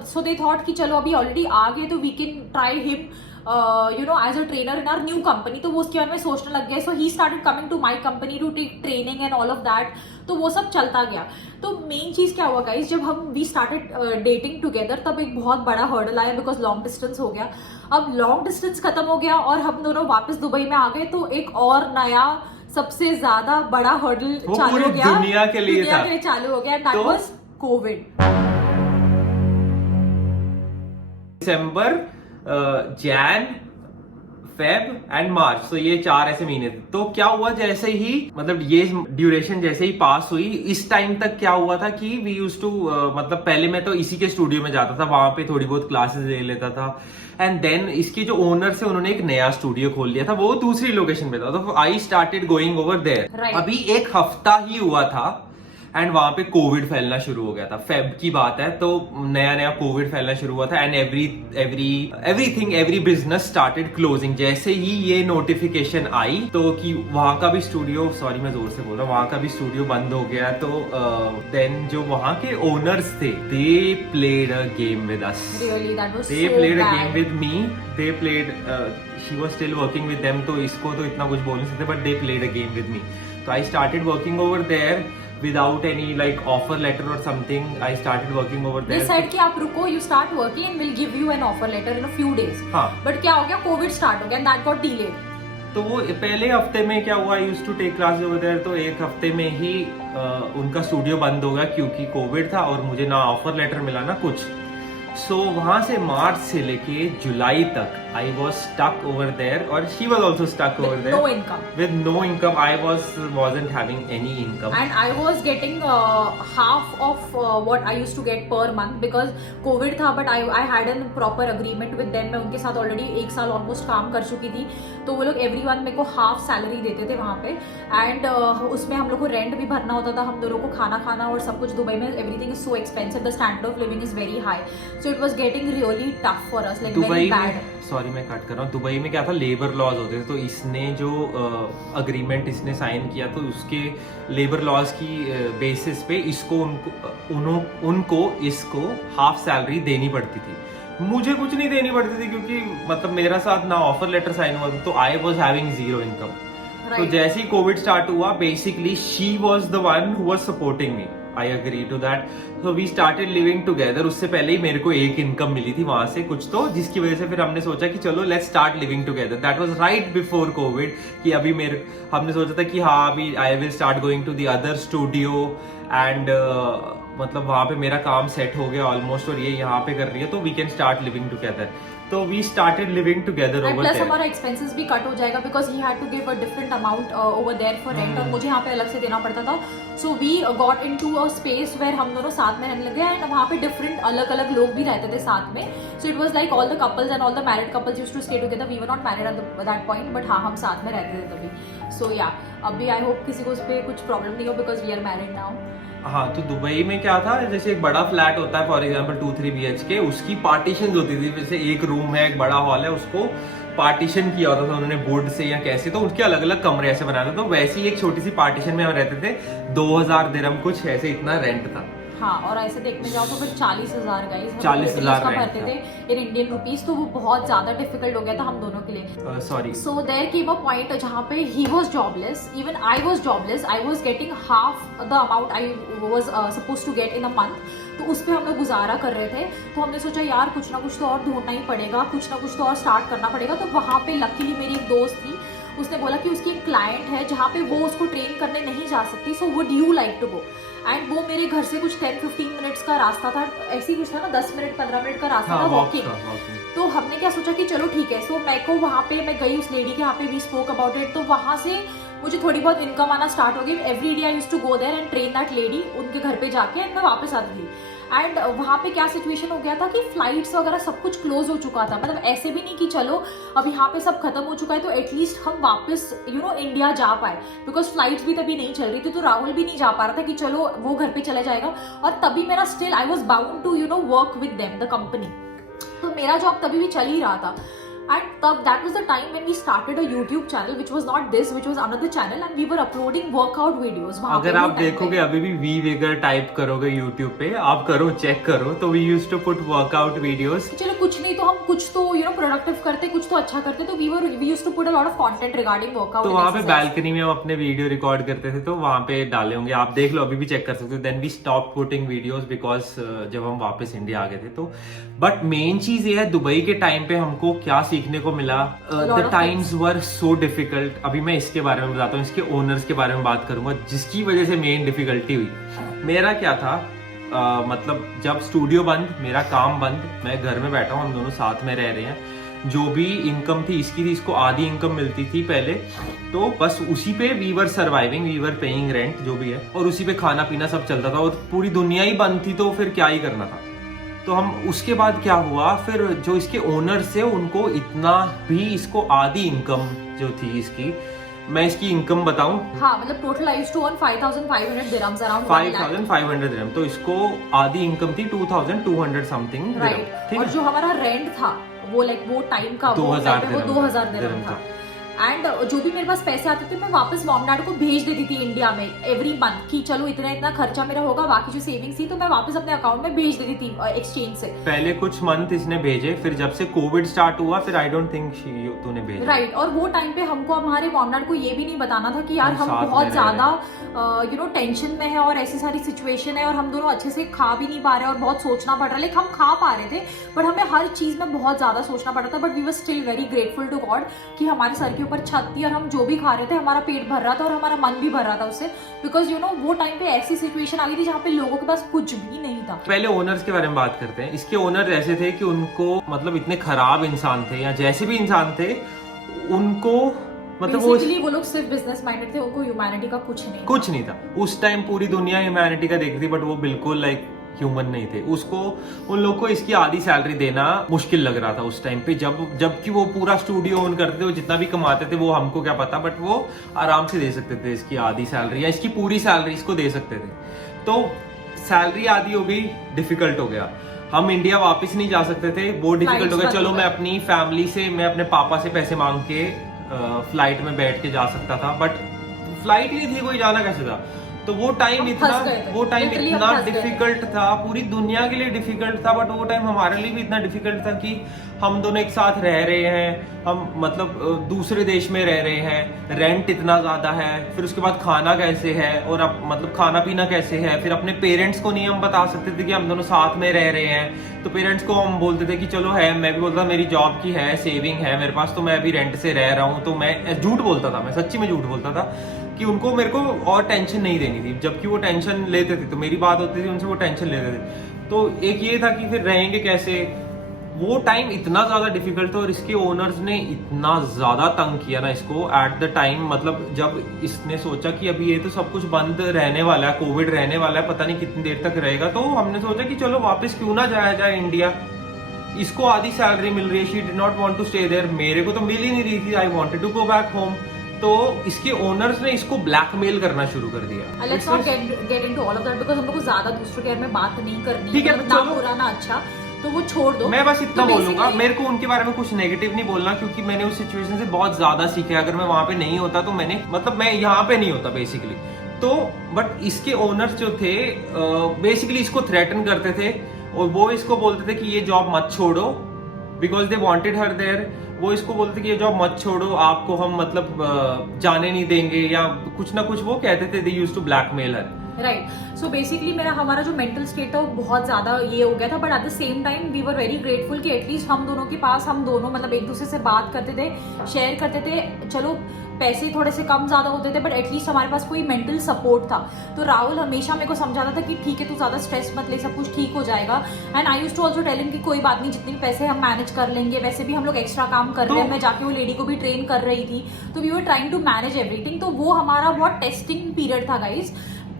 सो दे थॉट कि चलो अभी ऑलरेडी आ गए तो we can try him as a trainer in our new company. तो वो उसके बारे में सोचने लग गया। So he started coming to my company to take training and all of that. तो वो सब चलता गया। तो मेन चीज क्या हुआ गाइस, जब हम वी स्टार्टेड डेटिंग टुगेदर, तब एक बहुत बड़ा हर्डल आया, बिकॉज लॉन्ग डिस्टेंस हो गया। अब लॉन्ग डिस्टेंस खत्म हो गया और हम दोनों वापस दुबई में आ गए, तो एक और नया सबसे ज्यादा बड़ा हर्डल चालू हो गया, दुनिया के लिए चालू हो गया, that was Covid. December, Jan, Feb and March, तो ये 4 ऐसे महीने थे। तो क्या हुआ, जैसे ही मतलब ये ड्यूरेशन जैसे ही पास हुई, इस टाइम तक क्या हुआ था कि वी यूज्ड टू मतलब पहले मैं तो इसी के स्टूडियो में जाता था, वहां पे थोड़ी बहुत क्लासेस ले लेता था। एंड देन इसके जो ओनर से उन्होंने एक नया स्टूडियो खोल लिया था, वो दूसरी लोकेशन पे था, तो I started going over there. अभी 1 हफ्ता ही हुआ था एंड वहां पे कोविड फैलना शुरू हो गया था। फेब की बात है, तो नया नया कोविड फैलना शुरू हुआ था and every business started closing. जैसे ही ये नोटिफिकेशन आई तो कि वहां का भी स्टूडियो, सॉरी मैं जोर से बोल रहा हूँ, वहां का भी स्टूडियो बंद हो गया। तो देन जो वहां के ओनर्स थे, they played a game with us, they played a game with me, they played, she was still working with them, तो इसको तो इतना कुछ बोल नहीं सकते, but they played a game with me. तो I started working over there without any like offer letter or something. I started working over there. They said कि आप रुको, you start working and we'll give you an offer letter in a few days. हाँ. But क्या हो गया, Covid start हो गया and that got delayed. तो वो पहले हफ्ते में क्या हुआ, I used to take classes over there, तो 1 हफ्ते में ही उनका स्टूडियो बंद हो गया क्योंकि कोविड था और मुझे ना ऑफर लेटर मिला ना कुछ। सो वहां से मार्च से लेके जुलाई तक I was stuck over there, और she was also stuck over there no income, with no income. I wasn't having any income and I was getting half of what I used to get per month because COVID था, but I had a proper agreement with them. मैं उनके साथ already 1 साल almost काम कर चुकी थी, तो वो लोग एवरीवन मेरे को हाफ सैलरी देते थे वहाँ पे। एंड उसमें हम लोग को रेंट भी भरना होता था, हम दोनों को खाना खाना और सब कुछ। दुबई में everything is so expensive, the standard of living is very high, so it was getting really tough for us, like very bad. Sorry मैं कट कर रहा हूँ। दुबई में क्या था, लेबर लॉज होते थे, तो इसने जो अग्रीमेंट इसने साइन किया, तो उसके लेबर लॉज की बेसिस पे इसको उनको इसको हाफ सैलरी देनी पड़ती थी। मुझे कुछ नहीं देनी पड़ती थी क्योंकि मतलब मेरा साथ ना ऑफर लेटर साइन हुआ था, तो आई वॉज हैविंग 0 इनकम। तो जैसे ही कोविड स्टार्ट हुआ, basically she was the one who was supporting me, I agree to that. So we started living together. उससे पहले ही मेरे को 1 इनकम मिली थी वहां से कुछ, तो जिसकी वजह से फिर हमने सोचा कि चलो let's start living together. That was right before Covid कि अभी हमने सोचा था कि हाँ अभी I will start going to the other studio and मतलब वहाँ पे मेरा काम सेट हो गया ऑलमोस्ट और ये यहाँ पे कर रही है, तो we can start living together. तो we started living together over plus there. हमारा एक्सपेंसेस भी कट हो जाएगा because he had to give a different amount over there for rent, और मुझे यहाँ पे अलग से देना पड़ता था। So we got into a space where हम दोनों साथ में रहने लगे, एंड वहाँ पे डिफरेंट अलग अलग लोग भी रहते थे साथ में। So it was like all the couples and all the married couples used to stay together. We were not married at that point, but हाँ हम साथ में रहते थे तभी। सो या अभी आई होप किसी को उस पर कुछ प्रॉब्लम नहीं हो because we are married now. हाँ, तो दुबई में क्या था, जैसे एक बड़ा फ्लैट होता है फॉर एग्जांपल 2-3 BHK, उसकी पार्टीशन होती थी। जैसे एक रूम है, एक बड़ा हॉल है, उसको पार्टीशन किया होता था उन्होंने वुड से या कैसे, तो उनके अलग अलग कमरे ऐसे बनाए थे। तो वैसी एक छोटी सी पार्टीशन में हम रहते थे। 2000 दिरहम कुछ ऐसे इतना रेंट था। हाँ, और ऐसे देखने जाओ तो फिर 40,000 गाइस 40,000 का रेंट भरते थे इन इंडियन रुपीस, तो वो बहुत ज्यादा डिफिकल्ट हो गया था हम दोनों के लिए। Sorry. So there came a point जहाँ पे he was jobless, even I was jobless. I was getting half the amount I was supposed to get in a month. तो उस पर हम लोग गुजारा कर रहे थे। तो हमने सोचा यार कुछ ना कुछ तो और ढूंढना ही पड़ेगा, कुछ ना कुछ तो और स्टार्ट करना पड़ेगा। तो वहाँ पे लकीली मेरी एक दोस्त थी, उसने बोला कि उसकी एक क्लाइंट है जहाँ पे वो उसको ट्रेन करने नहीं जा सकती, so would you like to go. And वो मेरे घर से कुछ 10-15 मिनट्स का रास्ता था, ऐसे ही कुछ था ना, 10 मिनट 15 मिनट का रास्ता था वॉकिंग। तो हमने क्या सोचा कि चलो ठीक है। सो मैं को वहाँ पे मैं गई उस लेडी के यहाँ पे, वी स्पोक अबाउट इट। तो वहाँ से मुझे थोड़ी बहुत इनकम आना स्टार्ट हो गई। Every day I used to go there and train that lady, उनके घर पे जाके, एंड मैं वापस आती थी। एंड वहाँ पे क्या सिचुएशन हो गया था कि फ्लाइट्स वगैरह सब कुछ क्लोज हो चुका था। मतलब ऐसे भी नहीं कि चलो अब यहाँ पे सब खत्म हो चुका है तो एटलीस्ट हम वापस इंडिया जा पाए, बिकॉज फ्लाइट्स भी तभी नहीं चल रही थी। तो राहुल भी नहीं जा पा रहा था कि चलो वो घर पे चला जाएगा, और तभी मेरा still I was bound to work with them the company. तो मेरा जॉब तभी भी चल ही रहा था। And that was the time when we started a YouTube channel, which was not this, which was another channel, and we were uploading workout videos. अगर आप देखोगे अभी भी वी वेगर टाइप करोगे YouTube पे, आप करो चेक करो, तो we used to put workout videos. चलो कुछ नहीं तो हम कुछ तो प्रोडक्टिव करते, कुछ तो अच्छा करते। तो we used to put a lot of content regarding workout. तो वहाँ पे बैल्कनी में हम अपने वीडियो रिकॉर्ड करते थे, तो वहाँ पे डाले होंगे, आप देख लो, अभी भी चेक कर सकते हो। Then we stop putting videos because जब हम वापस इंडिया आ गए थे। तो बट मेन चीज ये है, दुबई के टाइम पे हमको क्या सीखने को मिला। The times were so difficult. अभी मैं इसके बारे में बताता हूँ, इसके ओनर्स के बारे में बात करूंगा, जिसकी वजह से मेन डिफिकल्टी हुई। मेरा क्या था, मतलब जब स्टूडियो बंद, मेरा काम बंद, मैं घर में बैठा हूँ, हम दोनों साथ में रह रहे हैं। जो भी इनकम थी इसकी थी, इसको आधी इनकम मिलती थी पहले, तो बस उसी पे we were surviving, we were paying rent जो भी है, और उसी पे खाना पीना सब चलता था, और पूरी दुनिया ही बंद थी, तो फिर क्या ही करना था। तो हम उसके बाद क्या हुआ, फिर जो इसके ओनर्स थे उनको इतना भी, इसको आधी इनकम जो थी इसकी, मैं इसकी इनकम बताऊं, हाँ, मतलब total I used to earn 5,500 dirhams, around 5,500 dirham. तो इसको आधी इनकम थी 2,200 समथिंग दिरहम, ठीक है। और जो हमारा रेंट था वो वो टाइम का 2,000 दिरहम था। एंड जो भी मेरे पास पैसे आते थे मैं वापस मॉम डैड को भेज देती थी इंडिया में एवरी मंथ कि चलो इतना इतना खर्चा मेरा होगा, बाकी जो सेविंग्स थी तो मैं वापस अपने अकाउंट में भेज देती थी एक्सचेंज से। पहले कुछ मंथ इसने भेजे, फिर जब से कोविड स्टार्ट हुआ फिर आई डोंट थिंक तूने भेजा। राइट, और वो टाइम पे हमको हमारे मॉम डैड को ये भी नहीं बताना था कि यार हम बहुत ज्यादा टेंशन में है और ऐसी सारी सिचुएशन है और हम दोनों अच्छे से खा भी नहीं पा रहे और बहुत सोचना पड़ रहा है। लाइक हम खा पा रहे थे बट हमें हर चीज में बहुत ज्यादा सोचना पड़ रहा था, but we were still very grateful to God कि हमारे सर के ऊपर छत थी और हम जो भी खा रहे थे हमारा पेट भर रहा था और हमारा मन भी भर रहा था उससे, बिकॉज वो टाइम पे ऐसी सिचुएशन आ गई थी जहाँ पे लोगों के पास कुछ भी नहीं था। पहले ओनर्स के बारे में बात करते हैं। इसके ओनर ऐसे थे कि उनको मतलब इतने खराब इंसान थे या जैसे भी इंसान थे उनको मतलब वो लोग सिर्फ बिजनेस माइंडेड थे, उनको ह्यूमैनिटी का कुछ नहीं था। उस टाइम पूरी दुनिया ह्यूमैनिटी का देखती थी बट वो बिल्कुल लाइक ह्यूमन नहीं थे। उसको उन लोग को इसकी आधी सैलरी देना मुश्किल लग रहा था उस टाइम पे, जबकि वो पूरा स्टूडियो ओन करते थे, वो जितना भी कमाते थे वो हमको क्या पता, बट वो आराम से दे सकते थे इसकी आधी सैलरी या इसकी पूरी सैलरी इसको दे सकते थे। तो सैलरी आधी हो गई, डिफिकल्ट हो गया, हम इंडिया वापस नहीं जा सकते थे, वो डिफिकल्ट हो गया। चलो मैं अपनी फैमिली से, मैं अपने पापा से पैसे मांग के फ्लाइट में बैठ के जा सकता था, बट फ्लाइट ही थी, कोई जाना कैसे था। तो वो टाइम इतना डिफिकल्ट था, पूरी दुनिया के लिए डिफिकल्ट था, बट वो टाइम हमारे लिए भी इतना डिफिकल्ट था कि हम दोनों एक साथ रह रहे हैं, हम मतलब दूसरे देश में रह रहे हैं, रेंट इतना ज्यादा है, फिर उसके बाद खाना कैसे है और अब मतलब खाना पीना कैसे है, फिर अपने पेरेंट्स को नहीं हम बता सकते थे कि हम दोनों साथ में रह रहे हैं। तो पेरेंट्स को हम बोलते थे कि चलो है, मैं भी बोलता मेरी जॉब की है, सेविंग है मेरे पास, तो मैं अभी रेंट से रह रहा हूँ, तो मैं झूठ बोलता था, मैं सच्ची में झूठ बोलता था। कि उनको मेरे को और टेंशन नहीं देनी थी, जबकि वो टेंशन लेते थे। तो मेरी बात होती थी उनसे, वो टेंशन लेते थे। तो एक ये था कि फिर रहेंगे कैसे, वो टाइम इतना ज्यादा डिफिकल्ट था। और इसके ओनर्स ने इतना ज्यादा तंग किया ना इसको एट द टाइम, मतलब जब इसने सोचा कि अभी ये तो सब कुछ बंद रहने वाला है, कोविड रहने वाला है, पता नहीं कितनी देर तक रहेगा, तो हमने सोचा कि चलो वापस क्यों ना जाया जाए इंडिया। इसको आधी सैलरी मिल रही है, she did not want to stay there, मेरे को तो मिल ही नहीं रही थी, I wanted to go back home. तो इसके ओनर्स ने इसको ब्लैकमेल करना शुरू कर दिया। Let's not get into all of that because हम लोग को ज्यादा दूसरों के बारे में बात नहीं करनी ठीक है, ना चलो। बुरा ना अच्छा, तो वो छोड़ दो। मैं बस इतना तो बोलूंगा, मेरे को उनके बारे में कुछ नेगेटिव नहीं बोलना, क्योंकि मैंने उस सिचुएशन से बहुत ज्यादा सीखा है। अगर मैं वहां पे नहीं होता तो मैंने, मतलब मैं यहाँ पे नहीं होता बेसिकली। तो बट इसके ओनर्स जो थे बेसिकली इसको थ्रेटन करते थे, और वो इसको बोलते थे कि ये जॉब मत छोड़ो, because they wanted her there. वो इसको बोलते कि ये जॉब मत छोड़ो, आपको हम मतलब जाने नहीं देंगे, या कुछ ना कुछ वो कहते थे। They used to blackmail her. Right. So basically हमारा जो मेंटल स्टेट था वो बहुत ज्यादा ये हो गया था, but at the same time we were very grateful कि एटलीस्ट हम दोनों के पास, हम दोनों मतलब एक दूसरे से बात करते थे, शेयर करते थे। चलो पैसे थोड़े से कम ज्यादा होते थे, बट एटलीस्ट हमारे पास कोई मेंटल सपोर्ट था। तो राहुल हमेशा मेरे को समझाता था कि ठीक है, तू ज्यादा स्ट्रेस मत ले, सब कुछ ठीक हो जाएगा। And I used to also tell him कि कोई बात नहीं, जितने भी पैसे हम मैनेज कर लेंगे, वैसे भी हम लोग एक्स्ट्रा काम कर रहे हैं। मैं जाके वो लेडी को भी ट्रेन कर रही थी, तो we were trying to manage everything. तो वो हमारा बहुत टेस्टिंग पीरियड था गाइज।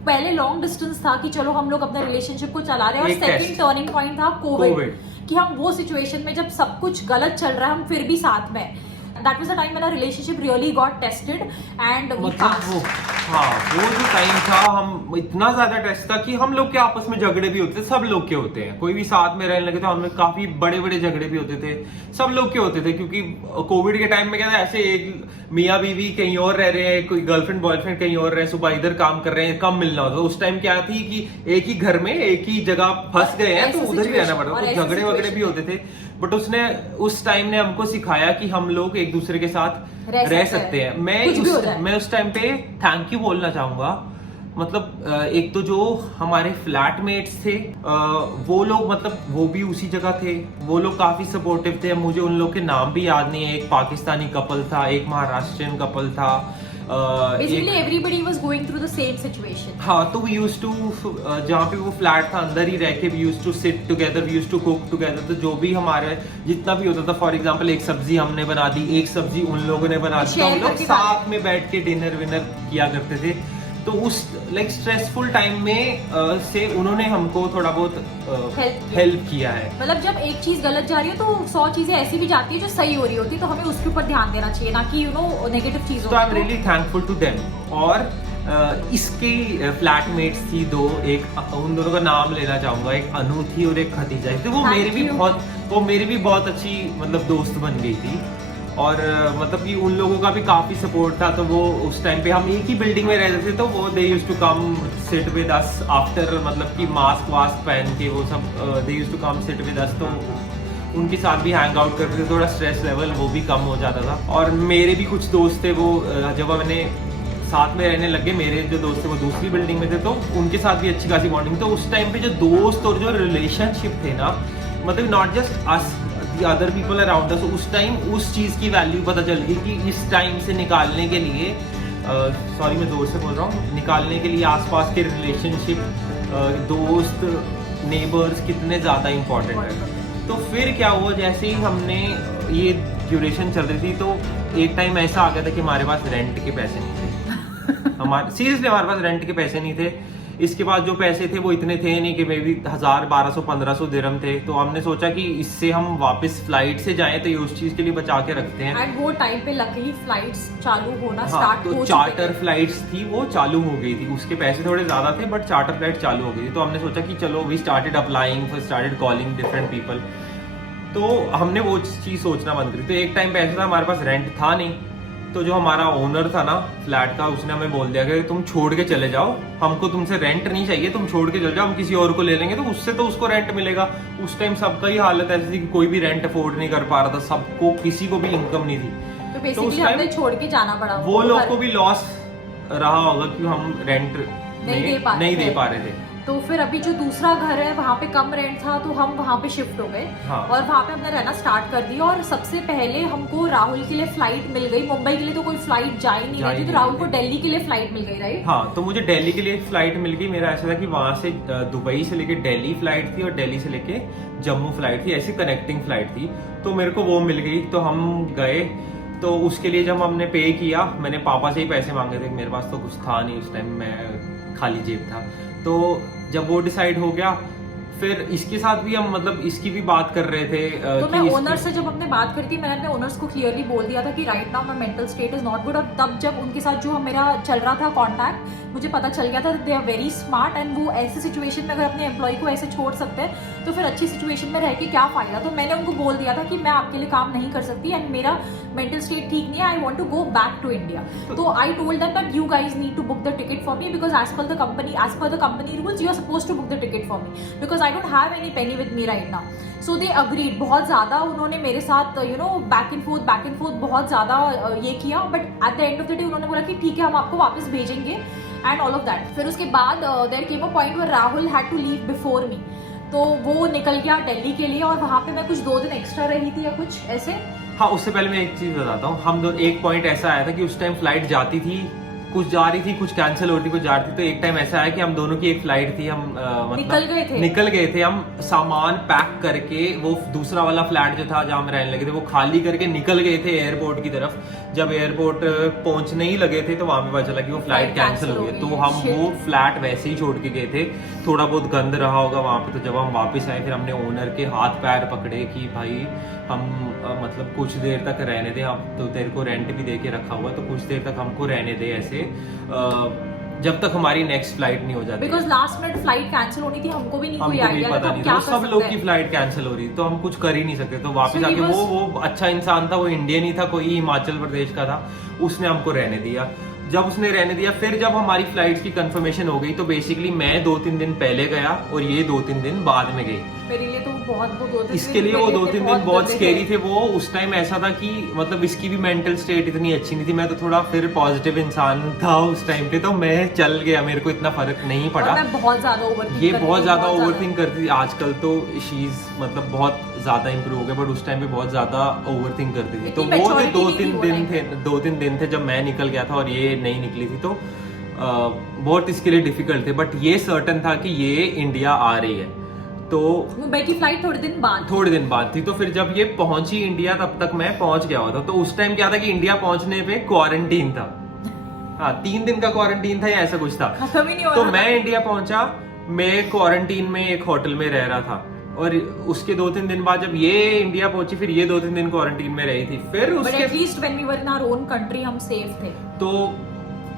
पहले लॉन्ग डिस्टेंस था कि चलो हम लोग अपने रिलेशनशिप को चला रहे हैं, और सेकंड टर्निंग पॉइंट था कोविड, कि हम वो सिचुएशन में जब सब कुछ गलत चल रहा है हम फिर भी साथ में। That was the time when our relationship really got tested and we passed. हाँ, वो जो टाइम था, हम इतना ज्यादा टेस्ट था कि हम लोग के आपस में झगड़े भी होते थे, सब लोग के होते हैं, कोई भी साथ में रहने लगे तो हमें काफी बड़े बड़े झगड़े भी होते थे, सब लोग के होते थे। क्योंकि कोविड के टाइम में क्या था, ऐसे एक मियाँ बीवी कहीं और रह रहे हैं, कोई गर्लफ्रेंड बॉयफ्रेंड कहीं और रहे हैं, सुबह इधर काम कर रहे हैं, कम मिलना होता। उस टाइम क्या थी कि एक ही घर में एक ही जगह फंस गए हैं, तो उधर ही रहना पड़ता, तो झगड़े वगड़े भी होते थे। बट उसने उस टाइम ने हमको सिखाया कि हम लोग एक दूसरे के साथ रह सकते हैं। मैं उस टाइम पे थैंक यू बोलना चाहूंगा। मतलब एक तो जो हमारे फ्लैटमेट्स थे, वो लोग, मतलब वो भी उसी जगह थे, वो लोग काफी सपोर्टिव थे। मुझे उन लोग के नाम भी याद नहीं है। एक पाकिस्तानी कपल था, एक महाराष्ट्रियन कपल था। Basically everybody was going through the same situation. हाँ, तो we used to, जहाँ पे वो फ्लैट था अंदर ही रह के we used to sit together, we used to cook together। तो जो भी हमारे जितना भी होता था, फॉर एग्जाम्पल एक सब्जी हमने बना दी, एक सब्जी उन लोगों ने बना दी, तो हम लोग साथ में बैठ के डिनर विनर किया करते थे। तो उस लाइक स्ट्रेसफुल टाइम में से उन्होंने हमको थोड़ा बहुत हेल्प किया है। मतलब जब एक चीज गलत जा रही हो तो 100 चीजें ऐसी भी जाती है जो सही हो रही होती है, तो हमें उसके ऊपर ध्यान देना चाहिए, ना कि नेगेटिव चीजों। तो I am really thankful to them. और इसकी फ्लैटमेट्स थी दो, एक उन दोनों का नाम लेना चाहूंगा, एक अनु थी और एक खतीजा थी। वो मेरी भी बहुत अच्छी मतलब दोस्त बन गई थी। और मतलब कि उन लोगों का भी काफी सपोर्ट था। तो वो उस टाइम पे हम एक ही बिल्डिंग में रहते थे, तो वो they used to come sit with us after, मतलब कि मास्क वास्क पहन के वो सब they used to come sit with us. तो उनके साथ भी हैंग आउट करते थे, थोड़ा स्ट्रेस लेवल वो भी कम हो जाता था। और मेरे भी कुछ दोस्त थे, वो जब मैंने साथ में रहने लगे, मेरे जो दोस्त थे वो दूसरी बिल्डिंग में थे, तो उनके साथ भी अच्छी खासी बॉन्डिंग। तो उस टाइम पे जो दोस्त और जो रिलेशनशिप थे ना, मतलब not just us, other people around us, उस टाइम उस चीज की वैल्यू पता चल गई कि इस टाइम से निकालने के लिए, सॉरी मैं जोर से बोल रहा हूँ, निकालने के लिए आसपास के रिलेशनशिप, दोस्त, नेबर्स कितने ज्यादा इंपॉर्टेंट है। तो फिर क्या हुआ, जैसे ही हमने ये ड्यूरेशन चल रही थी, तो एक टाइम ऐसा आ गया था कि हमारे पास रेंट के पैसे नहीं थे। सीरियसली हमारे पास रेंट के पैसे नहीं थे। इसके बाद जो पैसे थे वो इतने थे नहीं कि मे बी 1000, 1200, 1500 दिरहम थे। तो हमने सोचा कि इससे हम वापस फ्लाइट से जाएं, तो ये उस चीज के लिए बचा के रखते हैं। एंड वो टाइम पे लकीली फ्लाइट्स चालू होना स्टार्ट हो चुके थे। चार्टर फ्लाइट्स थी, वो चालू हो गई थी। उसके पैसे थोड़े ज्यादा थे, बट चार्टर फ्लाइट चालू हो गई थी। तो हमने सोचा कि चलो वी स्टार्टेड अप्लाइंग, फिर स्टार्टेड कॉलिंग डिफरेंट पीपल। तो हमने वो चीज सोचना बंद करी। तो एक टाइम पे ऐसा था, हमारे पास रेंट था नहीं, तो जो हमारा ओनर था ना फ्लैट का, उसने हमें बोल दिया कि तुम छोड़ के चले जाओ, हमको तुमसे रेंट नहीं चाहिए, तुम छोड़ के चले जाओ, हम किसी और को ले लेंगे, तो उससे तो उसको रेंट मिलेगा। उस टाइम सबका ही हालत ऐसी थी कि कोई भी रेंट अफोर्ड नहीं कर पा रहा था, सबको, किसी को भी इनकम नहीं थी। तो बेसिकली हमने छोड़ के जाना पड़ा। वो लोग को भी लॉस रहा होगा कि हम रेंट नहीं दे पा रहे थे। तो फिर अभी जो दूसरा घर है वहाँ पे कम रेंट था तो हम वहाँ पे शिफ्ट हो गए। हाँ। और वहाँ पे हमने रहना स्टार्ट कर दिया। और सबसे पहले हमको राहुल के लिए फ्लाइट मिल गई। मुंबई के लिए तो कोई फ्लाइट जा ही नहीं रही थी, तो राहुल को दिल्ली के लिए फ्लाइट मिल गई, राइट? हाँ, तो मुझे दिल्ली के लिए फ्लाइट मिल गई। मेरा ऐसा था कि वहां से दुबई से लेके दिल्ली फ्लाइट थी और दिल्ली से लेके जम्मू फ्लाइट थी, ऐसी कनेक्टिंग फ्लाइट थी। तो मेरे को वो मिल गई, तो हम गए। तो उसके लिए जब हमने पे किया, मैंने पापा से ही पैसे मांगे थे, मेरे पास तो कुछ था नहीं उस टाइम, मैं खाली जेब था। तो जब वो डिसाइड हो गया, फिर इसके साथ भी हम मतलब इसकी भी बात कर रहे थे। तो मैं ओनर से जब हमने बात करी थी, मैंने अपने ओनर्स को क्लियरली बोल दिया था कि right now my mental state is not good. और तब जब उनके साथ जो मेरा चल रहा था कांटेक्ट, मुझे पता चल गया था they are very smart and वो ऐसे सिचुएशन में अगर अपने एम्प्लॉय को ऐसे छोड़ सकते हैं तो फिर अच्छी सिचुएशन में रह के क्या फायदा। तो मैंने उनको बोल दिया था कि मैं आपके लिए काम नहीं कर सकती एंड मेरा मेंटल स्टेट ठीक नहीं है, I want to go back to India. तो I told them that you guys need to book the ticket for me because as per the company rules you are supposed to book the ticket for me because I don't have any penny with me right now. So they agreed. बहुत ज्यादा उन्होंने मेरे साथ back and fourth बहुत ज्यादा ये किया, but at the end of the day उन्होंने बोला कि ठीक है हम आपको वापस भेजेंगे एंड ऑल ऑफ दैट। फिर उसके बाद there came a point where Rahul had to leave before me. तो वो निकल गया दिल्ली के लिए और वहां पे मैं कुछ 2 दिन एक्स्ट्रा रही थी या कुछ ऐसे। हाँ, उससे पहले मैं एक चीज बताता हूँ। हम एक पॉइंट ऐसा आया था कि उस टाइम फ्लाइट जाती थी, कुछ जा रही थी, कुछ कैंसिल हो रही थी, कुछ जा रही थी। तो एक टाइम ऐसा आया कि हम दोनों की एक फ्लाइट थी, हम मतलब निकल गए थे। हम सामान पैक करके वो दूसरा वाला फ्लैट जो था जहाँ हम रहने लगे थे वो खाली करके निकल गए थे एयरपोर्ट की तरफ। जब एयरपोर्ट पहुंचने ही लगे थे तो वहां पे पता चला कि वो फ्लाइट कैंसिल हो गई। तो हम वो फ्लैट वैसे ही छोड़ के गए थे। थोड़ा बहुत गंद रहा होगा वहां पे। तो जब हम वापस आए फिर हमने ओनर के हाथ पैर पकड़े कि भाई हम मतलब कुछ देर तक रहने दे, हम तो तेरे को रेंट भी दे के रखा हुआ, तो कुछ देर तक हमको रहने दे ऐसे जब तक हमारी नेक्स्ट फ्लाइट नहीं हो जाती। Because last minute flight cancel होनी थी, हमको भी नहीं कोई आइडिया पता नहीं था, सब लोग की फ्लाइट कैंसिल हो रही, तो हम कुछ कर ही नहीं सकते। तो वापस आके वो अच्छा इंसान था, वो इंडियन ही था, कोई हिमाचल प्रदेश का था, उसने हमको रहने दिया। जब उसने रहने दिया, फिर जब हमारी फ्लाइट की कंफर्मेशन हो गई तो बेसिकली मैं 2-3 दिन पहले गया और ये 2-3 दिन बाद में गई। मेरे लिए तो बहुत इसके लिए वो 2-3 दिन बहुत स्केरी थे। वो उस टाइम ऐसा था कि मतलब इसकी भी मेंटल स्टेट इतनी अच्छी नहीं थी। मैं तो थोड़ा फिर पॉजिटिव इंसान था उस टाइम पे, तो मैं चल गया, मेरे को इतना फर्क नहीं पड़ा। मैं बहुत ज्यादा ओवरथिंक करती थी। आजकल तो शीज मतलब बहुत ज्यादा इंप्रूव हो गया, बट उस टाइम पे बहुत ज्यादा ओवरथिंक करती थी। तो वो जो 2-3 दिन थे जब मैं निकल गया था और ये नहीं निकली थी, तो बहुत इसके लिए डिफिकल्ट थे। बट ये सर्टन था कि ये इंडिया आ रही है। तो मुंबई की फ्लाइट थोड़े दिन बाद थी। तो फिर जब ये पहुंची इंडिया, तब तक मैं पहुंच गया हुआ था। तो उस टाइम क्या था कि इंडिया पहुंचने पे क्वारंटीन था। हाँ, 3 दिन का क्वारंटीन था या ऐसा कुछ था, खत्म ही नहीं हो तो रहा। मैं इंडिया पहुंचा, मैं क्वारंटीन में एक होटल में रह रहा था। और उसके 2-3 दिन बाद जब ये इंडिया पहुंची, फिर ये 2-3 दिन क्वारंटीन में रही थी। फिर उसके at least when we were in our own country हम सेफ थे। तो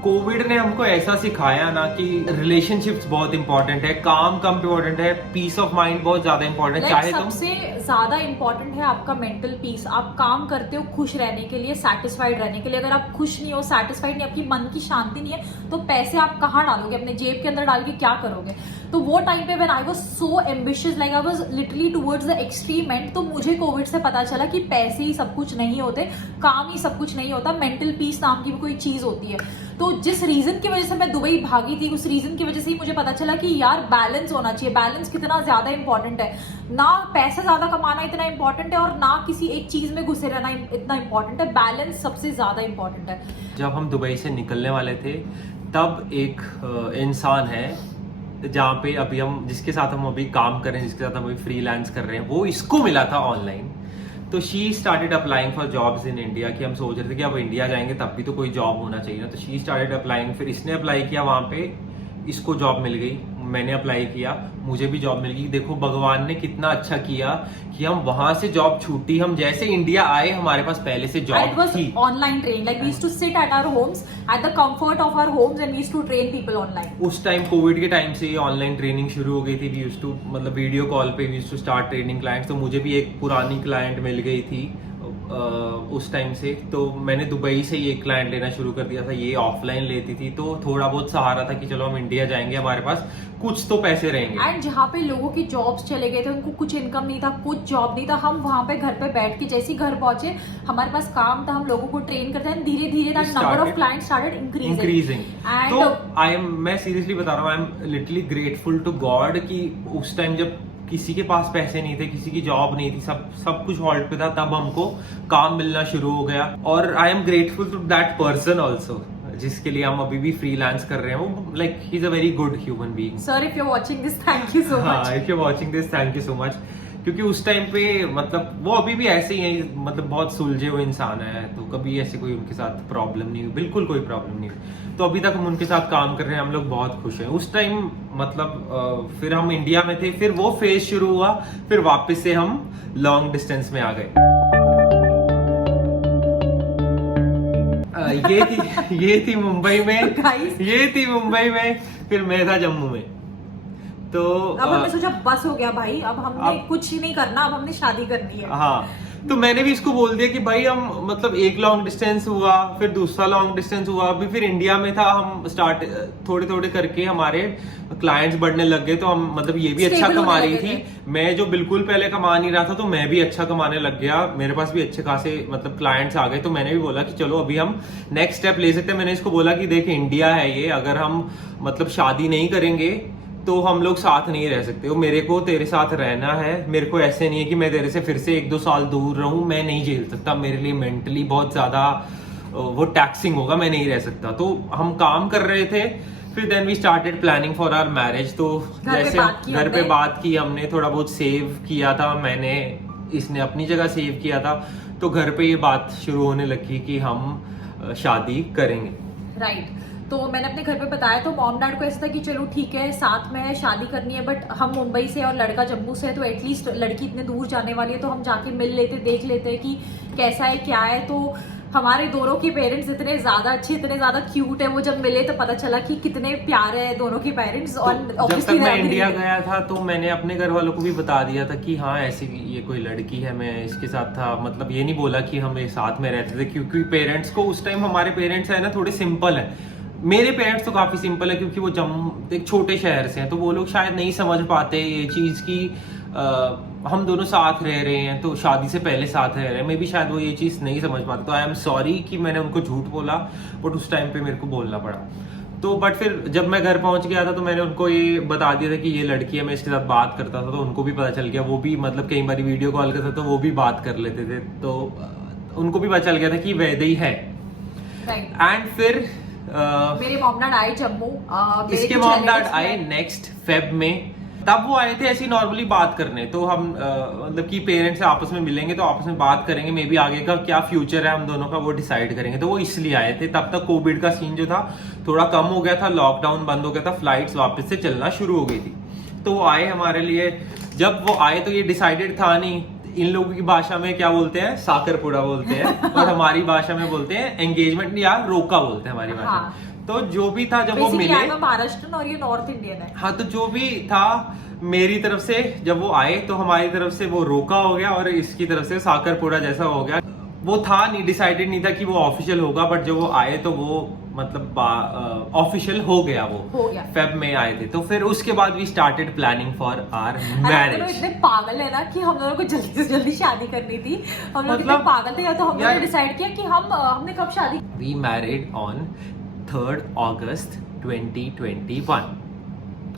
कोविड ने हमको ऐसा सिखाया ना कि रिलेशनशिप्स बहुत इंपॉर्टेंट है, काम कम इम्पोर्टेंट है, पीस ऑफ माइंड बहुत ज्यादा इंपॉर्टेंट है। चाहे सबसे ज्यादा इंपॉर्टेंट है आपका मेंटल पीस। आप काम करते हो खुश रहने के लिए, सेटिस्फाइड रहने के लिए। अगर आप खुश नहीं हो, सेटिस्फाइड नहीं, आपकी मन की शांति नहीं है, तो पैसे आप कहाँ डालोगे? अपने जेब के अंदर डाल के क्या करोगे? तो वो टाइम पे when I was so ambitious, like I was literally towards the extreme and, तो मुझे कोविड से पता चला कि पैसे ही सब कुछ नहीं होते, काम ही सब कुछ नहीं होता, मेंटल पीस नाम की भी कोई चीज होती है। तो जिस रीजन की वजह से मैं दुबई भागी थी, उस रीजन की वजह से ही मुझे पता चला कि यार बैलेंस होना चाहिए। बैलेंस कितना ज्यादा इंपॉर्टेंट है। ना पैसा ज्यादा कमाना इतना इंपॉर्टेंट है और ना किसी एक चीज में घुसे रहना इतना इंपॉर्टेंट है। बैलेंस सबसे ज्यादा इंपॉर्टेंट है। जब हम दुबई से निकलने वाले थे, तब एक इंसान है जहाँ पे अभी हम जिसके साथ हम अभी काम कर रहे हैं, जिसके साथ हम अभी फ्रीलांस कर रहे हैं, वो इसको मिला था ऑनलाइन। तो she started applying for jobs in India, कि हम सोच रहे थे कि अब इंडिया जाएंगे तब भी तो कोई जॉब होना चाहिए ना। तो शी स्टार्टेड अप्लाइंग, फिर इसने अप्लाई किया, वहां पे इसको जॉब मिल गई, मैंने अप्लाई किया, मुझे भी जॉब मिल गई। देखो भगवान ने कितना अच्छा किया कि हम वहां से जॉब छूटी, हम जैसे इंडिया आए हमारे पास पहले से जॉब थी। Online train, like we used to sit at our homes at the comfort of our homes and we used to train people online. उस टाइम कोविड के टाइम से ऑनलाइन ट्रेनिंग शुरू हो गई थी। वी यूज्ड टू मतलब video call पे we used to start training clients. तो मुझे भी एक पुरानी क्लाइंट मिल गई थी, उस टाइम से तो मैंने दुबई से ये क्लाइंट लेना शुरू कर दिया था। ये ऑफलाइन लेती थी तो थोड़ा बहुत सहारा था कि चलो हम इंडिया जाएंगे, हमारे पास कुछ तो पैसे रहेंगे। एंड जहाँ पे लोगों की जॉब्स चले गए थे, उनको कुछ इनकम नहीं था, कुछ जॉब नहीं था, हम वहाँ पे घर पे बैठ के जैसे ही घर पहुंचे हमारे पास काम था, हम लोगों को ट्रेन करते हैं, धीरे धीरे that number of clients started increasing. तो मैं सीरियसली बता रहा हूँ, I am literally grateful to God कि उस टाइम जब किसी के पास पैसे नहीं थे, किसी की जॉब नहीं थी, सब कुछ हॉल्ट पे था, तब हमको काम मिलना शुरू हो गया। और I am grateful to that person also जिसके लिए हम अभी भी फ्रीलांस कर रहे हैं। वो like he is a very good human being. Sir if you are watching this thank you so much. If you are watching this thank you so much, क्योंकि उस टाइम पे मतलब वो अभी भी ऐसे ही है, मतलब बहुत सुलझे हुए इंसान है, तो कभी ऐसे कोई उनके साथ प्रॉब्लम नहीं हुई, बिल्कुल कोई प्रॉब्लम नहीं हुई। तो अभी तक हम उनके साथ काम कर रहे हैं, हम लोग बहुत खुश हैं। उस टाइम मतलब फिर हम इंडिया में थे, फिर वो फेज शुरू हुआ, फिर वापस से हम लॉन्ग डिस्टेंस में आ गए। ये थी मुंबई में, ये थी मुंबई में, फिर मैं था जम्मू में। तो अब हमने सोचा बस हो गया भाई, अब हमने कुछ ही नहीं करना, अब हमने शादी करनी है। हाँ, तो मैंने भी इसको बोल दिया कि भाई हम मतलब एक लॉन्ग डिस्टेंस हुआ, फिर दूसरा लॉन्ग डिस्टेंस हुआ, अभी फिर इंडिया में था, हम स्टार्ट थोड़े थोड़े करके हमारे क्लाइंट्स बढ़ने लग गए, तो हम मतलब ये भी अच्छा कमा रही थी। मैं जो बिल्कुल पहले कमा नहीं रहा था, तो मैं भी अच्छा कमाने लग गया, मेरे पास भी अच्छे खासे मतलब क्लाइंट्स आ गए। तो मैंने भी बोला कि चलो अभी हम नेक्स्ट स्टेप ले सकते हैं। मैंने इसको बोला कि देख इंडिया है ये, अगर हम मतलब शादी नहीं करेंगे तो हम लोग साथ नहीं रह सकते। वो मेरे को तेरे साथ रहना है, मेरे को ऐसे नहीं है कि मैं तेरे से फिर से 1-2 साल दूर रहूं, मैं नहीं झेल सकता, मेरे लिए मेंटली बहुत ज्यादा वो टैक्सिंग होगा, मैं नहीं रह सकता। तो हम काम कर रहे थे, फिर then we started planning for our marriage. तो जैसे घर पे बात की हमने, थोड़ा बहुत सेव किया था मैंने, इसने अपनी जगह सेव किया था, तो घर पे ये बात शुरू होने लगी कि हम शादी करेंगे। राइट। तो मैंने अपने घर पे बताया, तो मॉम डैड को ऐसा था कि चलो ठीक है साथ में शादी करनी है, बट हम मुंबई से और लड़का जम्मू से है, तो एटलीस्ट लड़की इतने दूर जाने वाली है तो हम जाके मिल लेते, देख लेते हैं कि कैसा है क्या है। तो हमारे दोनों के पेरेंट्स इतने ज्यादा अच्छे, इतने ज्यादा क्यूट है, वो जब मिले तो पता चला कि कितने प्यारे हैं दोनों के पेरेंट्स। और जब तक मैं इंडिया गया था तो मैंने अपने घर वालों को भी बता दिया था कि हाँ ऐसी ये कोई लड़की है, मैं इसके साथ था। मतलब ये नहीं बोला कि हम एक साथ में रहते थे, क्योंकि पेरेंट्स को उस टाइम, हमारे पेरेंट्स है ना थोड़े सिंपल है। मेरे पेरेंट्स तो काफी सिंपल है, क्योंकि वो जम्मू एक छोटे शहर से हैं, तो वो लोग शायद नहीं समझ पाते ये चीज की हम दोनों साथ रह रहे हैं, तो शादी से पहले साथ रह रहे हैं, मैं भी शायद वो ये चीज नहीं समझ पाते। तो आई एम सॉरी कि मैंने उनको झूठ बोला, बट उस टाइम पे मेरे को बोलना पड़ा। तो बट फिर जब मैं घर पहुंच गया था तो मैंने उनको ये बता दिया था कि ये लड़की है, मैं इसके साथ बात करता था, तो उनको भी पता चल गया। वो भी मतलब कई बार वीडियो कॉल करते तो वो भी बात कर लेते थे, तो उनको भी पता चल गया था कि वैदे ही है। एंड फिर मेरे मॉम डैड आए जम्मू, इसके मॉम डैड आए नेक्स्ट फेब में। तब वो आए थे ऐसी नॉर्मली बात करने, तो हम मतलब कि पेरेंट्स आपस में मिलेंगे तो आपस में बात करेंगे, मे बी आगे का क्या फ्यूचर है हम दोनों का वो डिसाइड करेंगे। तो वो इसलिए आए थे। तब तक कोविड का सीन जो था थोड़ा कम हो गया था, लॉकडाउन बंद हो गया था, फ्लाइट्स वापस से चलना शुरू हो गई थी। तो वो आए हमारे लिए। जब वो आए तो ये डिसाइडेड था नहीं, इन लोगों की भाषा में क्या बोलते हैं, साकरपुड़ा बोलते हैं, और हमारी भाषा में बोलते हैं एंगेजमेंट या रोका बोलते हैं हमारी भाषा। हाँ। तो जो भी था जब वो मिले, महाराष्ट्र और ये नॉर्थ इंडियन है। हाँ, तो जो भी था मेरी तरफ से जब वो आए तो हमारी तरफ से वो रोका हो गया और इसकी तरफ से साकरपुड़ा जैसा हो गया। वो था नहीं, डिसाइडेड नहीं था कि वो ऑफिशियल होगा, बट जब वो आए तो वो मतलब ऑफिशियल हो गया। वो फेब में आए थे। तो फिर उसके बाद we started planning for our marriage. इतने पागल है ना कि हम दोनों को जल्दी से जल्दी शादी करनी थी, हम लोग इतने पागल थे। तो हम लोगों ने डिसाइड किया कि हमने कब शादी। We married on 3rd August 2021।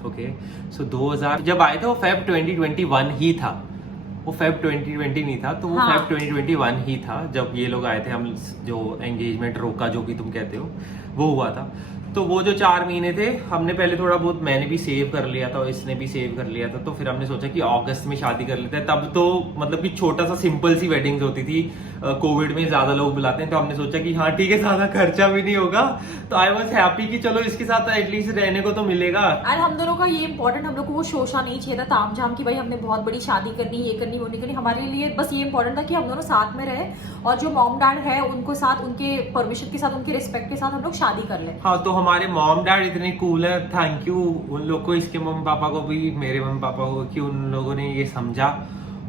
Okay, so 2000 जब आए थे वो फेब 2021 ही था, वो फेब 2020 नहीं था, तो वो फेब 2021 ही था जब ये लोग आए थे। हम जो एंगेजमेंट रोका जो भी तुम कहते हो वो हुआ था। तो वो जो 4 महीने थे हमने पहले थोड़ा बहुत, मैंने भी सेव कर लिया था और इसने भी सेव कर लिया था। तो फिर हमने सोचा कि अगस्त में शादी कर लेते हैं। तब तो मतलब कि छोटा सा सिंपल सी वेडिंग्स होती थी, कोविड में ज्यादा लोग बुलाते हैं, तो हमने सोचा कि हाँ ठीक है, ज्यादा खर्चा भी नहीं होगा। तो आई वॉज हैप्पी कि चलो इसके साथ एटलीस्ट रहने को तो मिलेगा। और हम दोनों का ये इंपॉर्टेंट, हम लोग को वो शोशा नहीं चाहिए था तामझाम की भाई हमने बहुत बड़ी शादी करनी, ये करनी वो नहीं करनी। हमारे लिए बस ये इंपॉर्टेंट था कि हम दोनों साथ में रहे और जो मॉम डैड है उनको साथ, उनके परमिशन के साथ, उनके रिस्पेक्ट के साथ हम लोग शादी कर ले। हाँ, तो हमारे मॉम डैड इतने कूल है, थैंक यू उन लोग को, इसके मम्मी पापा को भी, मेरे मम्मी पापा को, कि उन लोगों ने ये समझा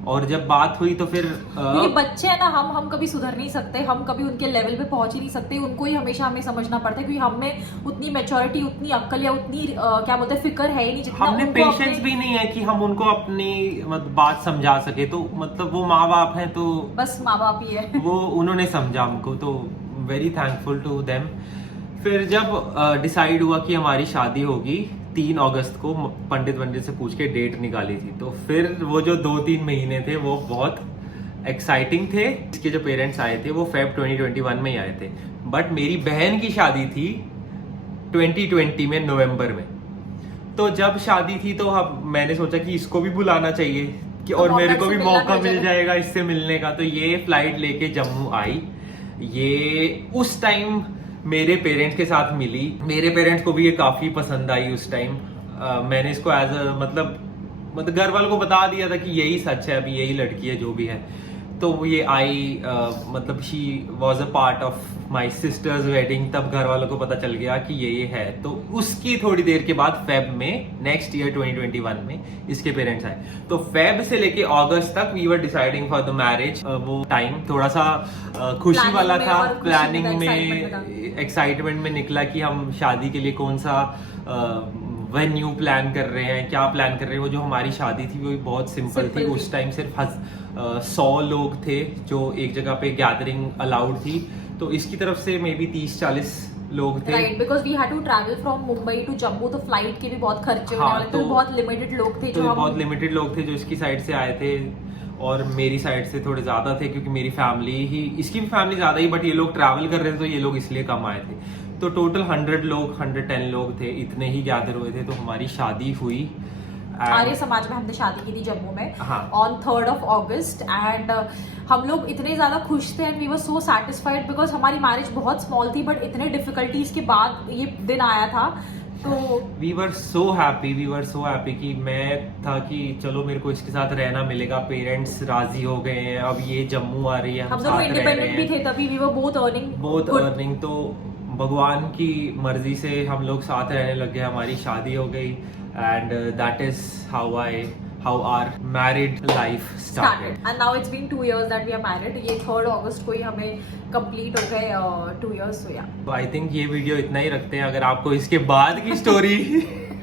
और जब बात हुई तो फिर ये बच्चे है ना, हम कभी सुधर नहीं सकते, हम कभी उनके लेवल पे पहुंच ही नहीं सकते, उनको ही हमेशा हमें समझना पड़ता है, क्योंकि हमें उतनी मैच्योरिटी, उतनी अक्ल या उतनी क्या बोलते हैं फिक्र है ही नहीं जितना हमने उनको पेशेंस भी नहीं है कि हम उनको अपनी मतलब बात समझा सके। तो मतलब वो माँ बाप हैं तो बस माँ बाप ही है। वो उन्होंने समझा हमको, तो वेरी थैंकफुल टू देम। फिर जब डिसाइड हुआ कि हमारी शादी होगी 3 अगस्त को, पंडित से पूछ के डेट निकाली थी, तो फिर वो जो 2-3 महीने थे वो बहुत एक्साइटिंग थे। इसके जो पेरेंट्स आए थे वो फेब 2021 में ही आए थे, बट मेरी बहन की शादी थी 2020 में नवंबर में। तो जब शादी थी तो मैंने सोचा कि इसको भी बुलाना चाहिए कि और मेरे को भी मौका मिल जाएगा इससे मिलने का। तो ये फ्लाइट लेके जम्मू आई। ये उस टाइम मेरे पेरेंट्स के साथ मिली, मेरे पेरेंट्स को भी ये काफी पसंद आई उस टाइम। मैंने इसको एज अ मतलब घर वालों को बता दिया था कि यही सच है, अभी यही लड़की है जो भी है। तो ये आई, मतलब she was a part of my sisters wedding. तब घर वालों को पता चल गया कि ये है। तो उसकी थोड़ी देर के बाद फेब में नेक्स्ट ईयर 2021 में इसके पेरेंट्स आए। तो फेब से लेके अगस्त तक we were deciding for the marriage. वो टाइम थोड़ा सा खुशी वाला था, प्लानिंग में, एक्साइटमेंट में निकला कि हम शादी के लिए कौन सा वेन्यू प्लान कर रहे हैं, क्या प्लान कर रहे हैं। वो जो हमारी शादी थी वो भी बहुत सिंपल थी। उस टाइम सिर्फ 100 लोग थे जो एक जगह पे गैदरिंग अलाउड थी। तो इसकी तरफ से मे बी 30-40 लोग थे। Right, because we had to travel from Mumbai to Jammu, तो फ्लाइट के भी बहुत खर्चे होने वाले थे। तो बहुत लिमिटेड लोग थे, जो बहुत लिमिटेड लोग थे जो इसकी साइड से आए थे, और मेरी साइड से थोड़े ज्यादा थे क्योंकि मेरी फैमिली ही, इसकी भी फैमिली ज्यादा ही, बट ये लोग ट्रैवल कर रहे थे तो ये लोग इसलिए कम आए थे। तो टोटल 110 लोग थे, इतने ही गैदर हुए थे। तो हमारी शादी हुई आर्य समाज में, हमने शादी की थी जम्मू में on 3rd of August। And हम लोग इतने ज्यादा खुश थे and we were so satisfied, because हमारी मैरिज बहुत स्मॉल थी, बट इतने डिफिकल्टीज के बाद ये दिन आया था। तो वी वर सो हैप्पी कि मैं था कि चलो मेरे को इसके साथ रहना मिलेगा, पेरेंट्स राजी हो गए हैं, अब ये जम्मू आ रही है, हम दोनों इंडिपेंडेंट भी थे तभी, वी वर बोथ अर्निंग। तो भगवान की मर्जी से हम लोग साथ रहने लग गए, हमारी शादी हो गई। And that is how our married life started. And now it's been 2 years that we are married. ये 3rd August को ही हमें complete हो गए 2 years। So yeah. तो I think ये वीडियो इतना ही रखते हैं। अगर आपको इसके बाद की स्टोरी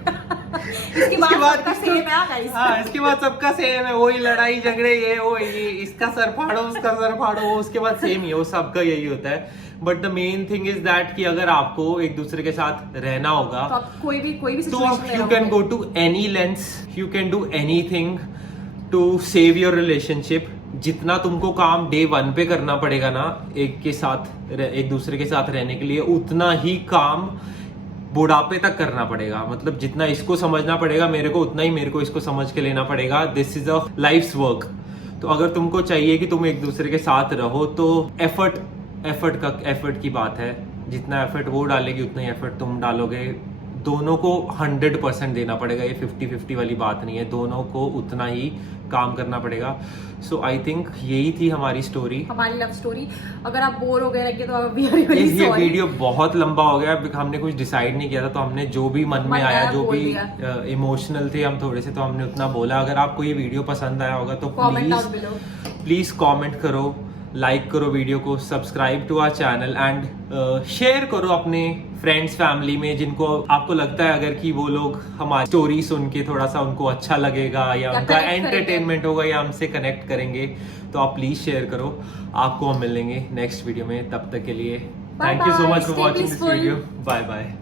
इसके बाद सबका सेम है गाइस। हाँ, इसके बाद सबका सेम है, वही लड़ाई झगड़े, ये इसका सर फाड़ो, उसका सर फाड़ो, उसके बाद सेम ही है, वो सबका यही होता है। But the main thing is that कि अगर आपको एक दूसरे के साथ रहना होगा तो आप कोई भी तो you can go to any lengths, you can do anything to save your relationship. जितना तुमको काम डे 1 पे करना पड़ेगा ना एक दूसरे के साथ रहने के लिए, उतना ही काम बुढ़ापे तक करना पड़ेगा। मतलब जितना इसको समझना पड़ेगा मेरे को, उतना ही मेरे को इसको समझ के लेना पड़ेगा। This is a life's work. तो अगर तुमको चाहिए कि तुम एक दूसरे के साथ रहो तो एफर्ट की बात है। जितना एफर्ट वो डालेगी उतना ही एफर्ट तुम डालोगे। दोनों को 100% देना पड़ेगा, ये 50-50 वाली बात नहीं है, दोनों को उतना ही काम करना पड़ेगा। सो आई थिंक यही थी हमारी स्टोरी, हमारी लव स्टोरी। अगर आप बोर हो गए रहेंगे तो वी आर रियली सॉरी। ये वीडियो बहुत लंबा हो गया, हमने कुछ डिसाइड नहीं किया था, तो हमने जो भी मन में आया, जो भी इमोशनल थे हम थोड़े से, तो हमने उतना बोला। अगर आपको ये वीडियो पसंद आया होगा तो प्लीज कॉमेंट करो, लाइक करो वीडियो को, subscribe to our channel and share करो अपने फ्रेंड्स फैमिली में, जिनको आपको लगता है अगर कि वो लोग हमारी स्टोरी सुन के थोड़ा सा उनको अच्छा लगेगा या उनका एंटरटेनमेंट होगा या हमसे कनेक्ट करेंगे, तो आप प्लीज शेयर करो। आपको हम मिलेंगे नेक्स्ट वीडियो में, तब तक के लिए thank you so much for watching this video. Bye bye.